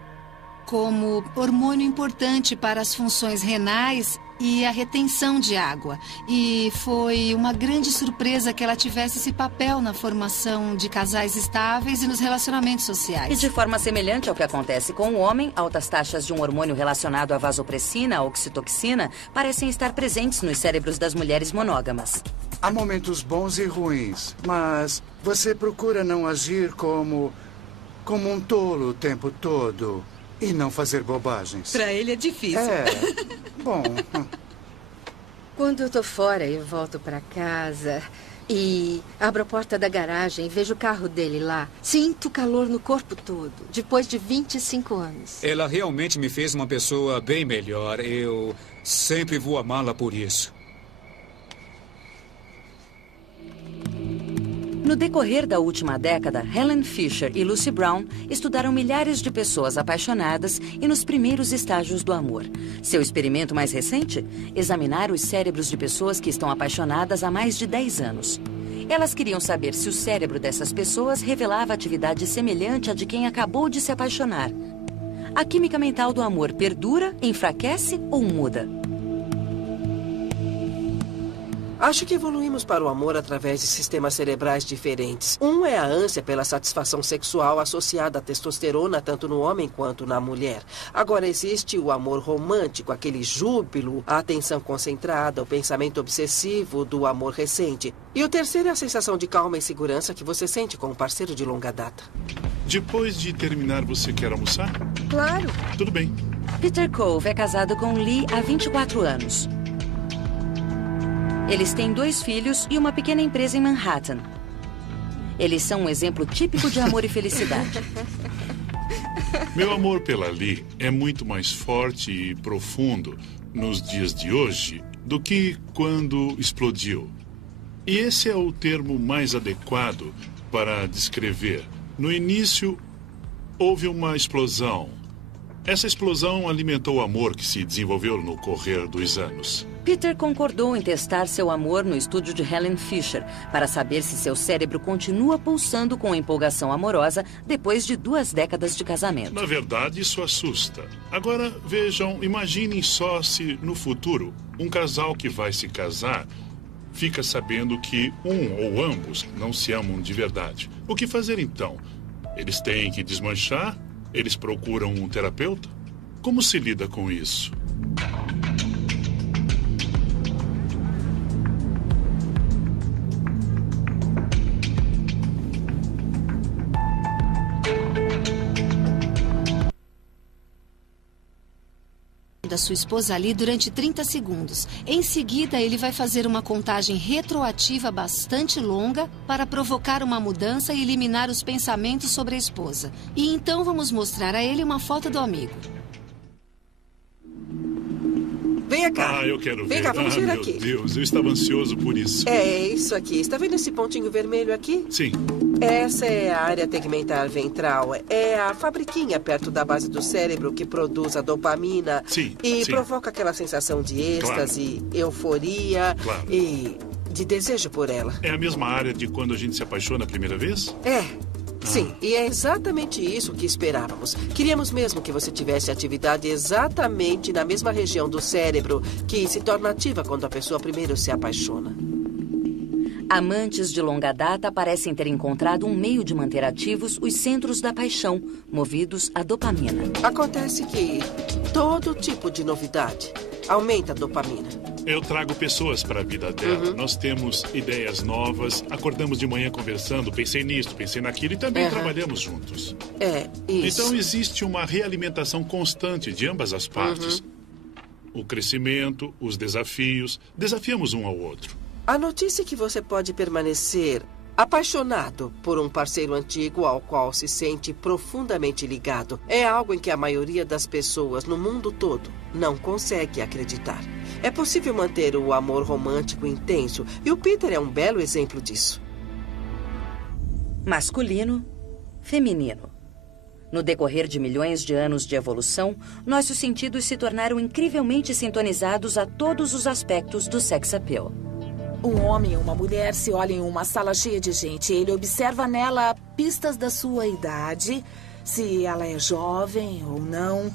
como hormônio importante para as funções renais e a retenção de água. E foi uma grande surpresa que ela tivesse esse papel na formação de casais estáveis e nos relacionamentos sociais. E de forma semelhante ao que acontece com o homem, altas taxas de um hormônio relacionado à vasopressina, a oxitocina, parecem estar presentes nos cérebros das mulheres monógamas. Há momentos bons e ruins, mas você procura não agir como um tolo o tempo todo. E não fazer bobagens. Pra ele é difícil. Bom. Quando eu tô fora e volto pra casa e abro a porta da garagem e vejo o carro dele lá, sinto calor no corpo todo, depois de 25 anos. Ela realmente me fez uma pessoa bem melhor. Eu sempre vou amá-la por isso. No decorrer da última década, Helen Fisher e Lucy Brown estudaram milhares de pessoas apaixonadas e nos primeiros estágios do amor. Seu experimento mais recente? Examinar os cérebros de pessoas que estão apaixonadas há mais de 10 anos. Elas queriam saber se o cérebro dessas pessoas revelava atividade semelhante à de quem acabou de se apaixonar. A química mental do amor perdura, enfraquece ou muda? Acho que evoluímos para o amor através de sistemas cerebrais diferentes. Um é a ânsia pela satisfação sexual associada à testosterona, tanto no homem quanto na mulher. Agora existe o amor romântico, aquele júbilo, a atenção concentrada, o pensamento obsessivo do amor recente. E o terceiro é a sensação de calma e segurança que você sente com um parceiro de longa data. Depois de terminar, você quer almoçar? Claro. Tudo bem. Peter Cove é casado com Lee há 24 anos. Eles têm 2 filhos e uma pequena empresa em Manhattan. Eles são um exemplo típico de amor e felicidade. Meu amor pela Lee é muito mais forte e profundo nos dias de hoje do que quando explodiu. E esse é o termo mais adequado para descrever. No início, houve uma explosão. Essa explosão alimentou o amor que se desenvolveu no correr dos anos. Peter concordou em testar seu amor no estúdio de Helen Fisher para saber se seu cérebro continua pulsando com empolgação amorosa depois de 2 décadas de casamento. Na verdade, isso assusta. Agora, vejam, imaginem só se no futuro um casal que vai se casar fica sabendo que um ou ambos não se amam de verdade. O que fazer então? Eles têm que desmanchar? Eles procuram um terapeuta? Como se lida com isso? Da sua esposa ali durante 30 segundos. Em seguida, ele vai fazer uma contagem retroativa bastante longa para provocar uma mudança e eliminar os pensamentos sobre a esposa. E então vamos mostrar a ele uma foto do amigo. Venha cá. Eu quero ver. Vem cá, vamos ver aqui. Meu Deus, eu estava ansioso por isso. É isso aqui. Está vendo esse pontinho vermelho aqui? Sim. Essa é a área tegmentar ventral. É a fabriquinha perto da base do cérebro que produz a dopamina. Sim. E sim. provoca aquela sensação de êxtase, euforia e de desejo por ela. É a mesma área de quando a gente se apaixona a primeira vez? Sim, e é exatamente isso que esperávamos. Queríamos mesmo que você tivesse atividade exatamente na mesma região do cérebro que se torna ativa quando a pessoa primeiro se apaixona. Amantes de longa data parecem ter encontrado um meio de manter ativos os centros da paixão, movidos à dopamina. Acontece que todo tipo de novidade aumenta a dopamina. Eu trago pessoas para a vida dela. Nós temos ideias novas, acordamos de manhã conversando, pensei nisso, pensei naquilo e também trabalhamos juntos. Isso. Então existe uma realimentação constante de ambas as partes. O crescimento, os desafios, desafiamos um ao outro. A notícia que você pode permanecer apaixonado por um parceiro antigo ao qual se sente profundamente ligado é algo em que a maioria das pessoas no mundo todo não consegue acreditar. É possível manter o amor romântico intenso e o Peter é um belo exemplo disso. Masculino, feminino. No decorrer de milhões de anos de evolução, nossos sentidos se tornaram incrivelmente sintonizados a todos os aspectos do sex appeal. Um homem e uma mulher se olham em uma sala cheia de gente. Ele observa nela pistas da sua idade, se ela é jovem ou não,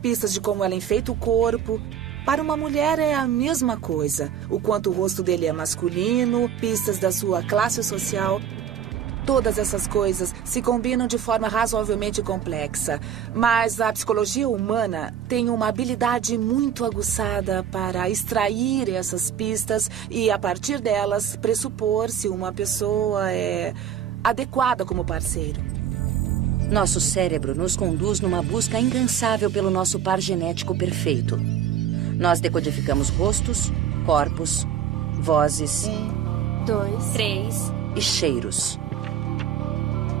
pistas de como ela enfeita o corpo. Para uma mulher é a mesma coisa. O quanto o rosto dele é masculino, pistas da sua classe social. Todas essas coisas se combinam de forma razoavelmente complexa, mas a psicologia humana tem uma habilidade muito aguçada para extrair essas pistas e, a partir delas, pressupor se uma pessoa é adequada como parceiro. Nosso cérebro nos conduz numa busca incansável pelo nosso par genético perfeito. Nós decodificamos rostos, corpos, vozes, 1, 2, 3 e cheiros.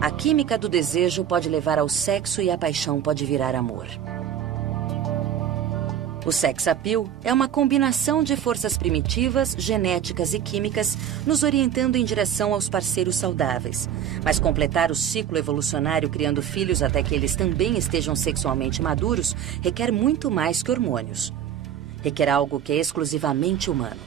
A química do desejo pode levar ao sexo e a paixão pode virar amor. O sex appeal é uma combinação de forças primitivas, genéticas e químicas nos orientando em direção aos parceiros saudáveis. Mas completar o ciclo evolucionário criando filhos até que eles também estejam sexualmente maduros requer muito mais que hormônios. Requer algo que é exclusivamente humano.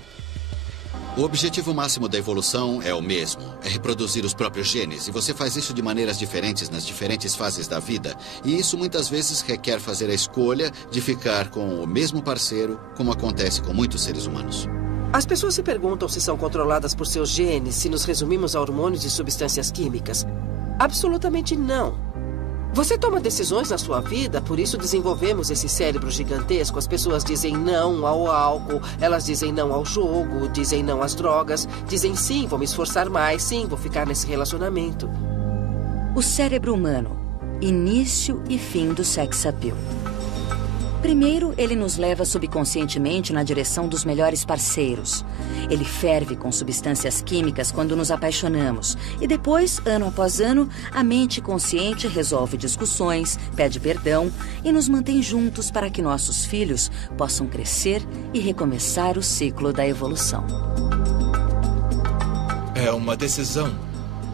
O objetivo máximo da evolução é o mesmo, é reproduzir os próprios genes. E você faz isso de maneiras diferentes nas diferentes fases da vida. E isso muitas vezes requer fazer a escolha de ficar com o mesmo parceiro, como acontece com muitos seres humanos. As pessoas se perguntam se são controladas por seus genes, se nos resumimos a hormônios e substâncias químicas. Absolutamente não. Você toma decisões na sua vida, por isso desenvolvemos esse cérebro gigantesco. As pessoas dizem não ao álcool, elas dizem não ao jogo, dizem não às drogas, dizem sim, vou me esforçar mais, sim, vou ficar nesse relacionamento. O cérebro humano, início e fim do sex appeal. Primeiro, ele nos leva subconscientemente na direção dos melhores parceiros. Ele ferve com substâncias químicas quando nos apaixonamos. E depois, ano após ano, a mente consciente resolve discussões, pede perdão e nos mantém juntos para que nossos filhos possam crescer e recomeçar o ciclo da evolução. É uma decisão.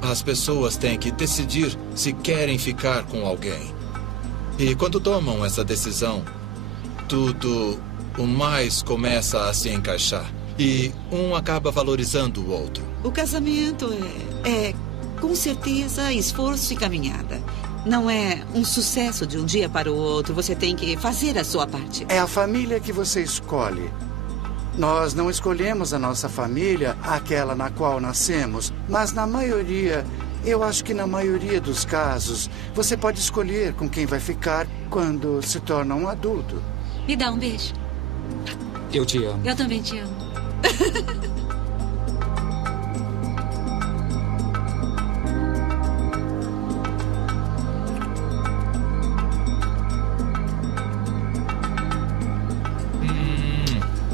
As pessoas têm que decidir se querem ficar com alguém. E quando tomam essa decisão, tudo o mais começa a se encaixar. E um acaba valorizando o outro. O casamento é com certeza, esforço e caminhada. Não é um sucesso de um dia para o outro. Você tem que fazer a sua parte. É a família que você escolhe. Nós não escolhemos a nossa família, aquela na qual nascemos, mas na maioria, eu acho que na maioria dos casos, você pode escolher com quem vai ficar quando se torna um adulto. Me dá um beijo. Eu te amo. Eu também te amo.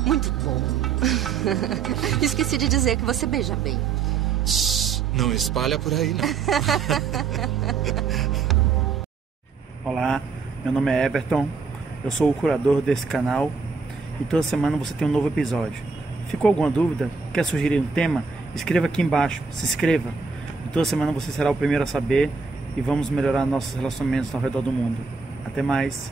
Muito bom. Esqueci de dizer que você beija bem. Não espalha por aí, não. Olá, meu nome é Everton. Eu sou o curador desse canal e toda semana você tem um novo episódio. Ficou alguma dúvida? Quer sugerir um tema? Escreva aqui embaixo, se inscreva. E toda semana você será o primeiro a saber e vamos melhorar nossos relacionamentos ao redor do mundo. Até mais!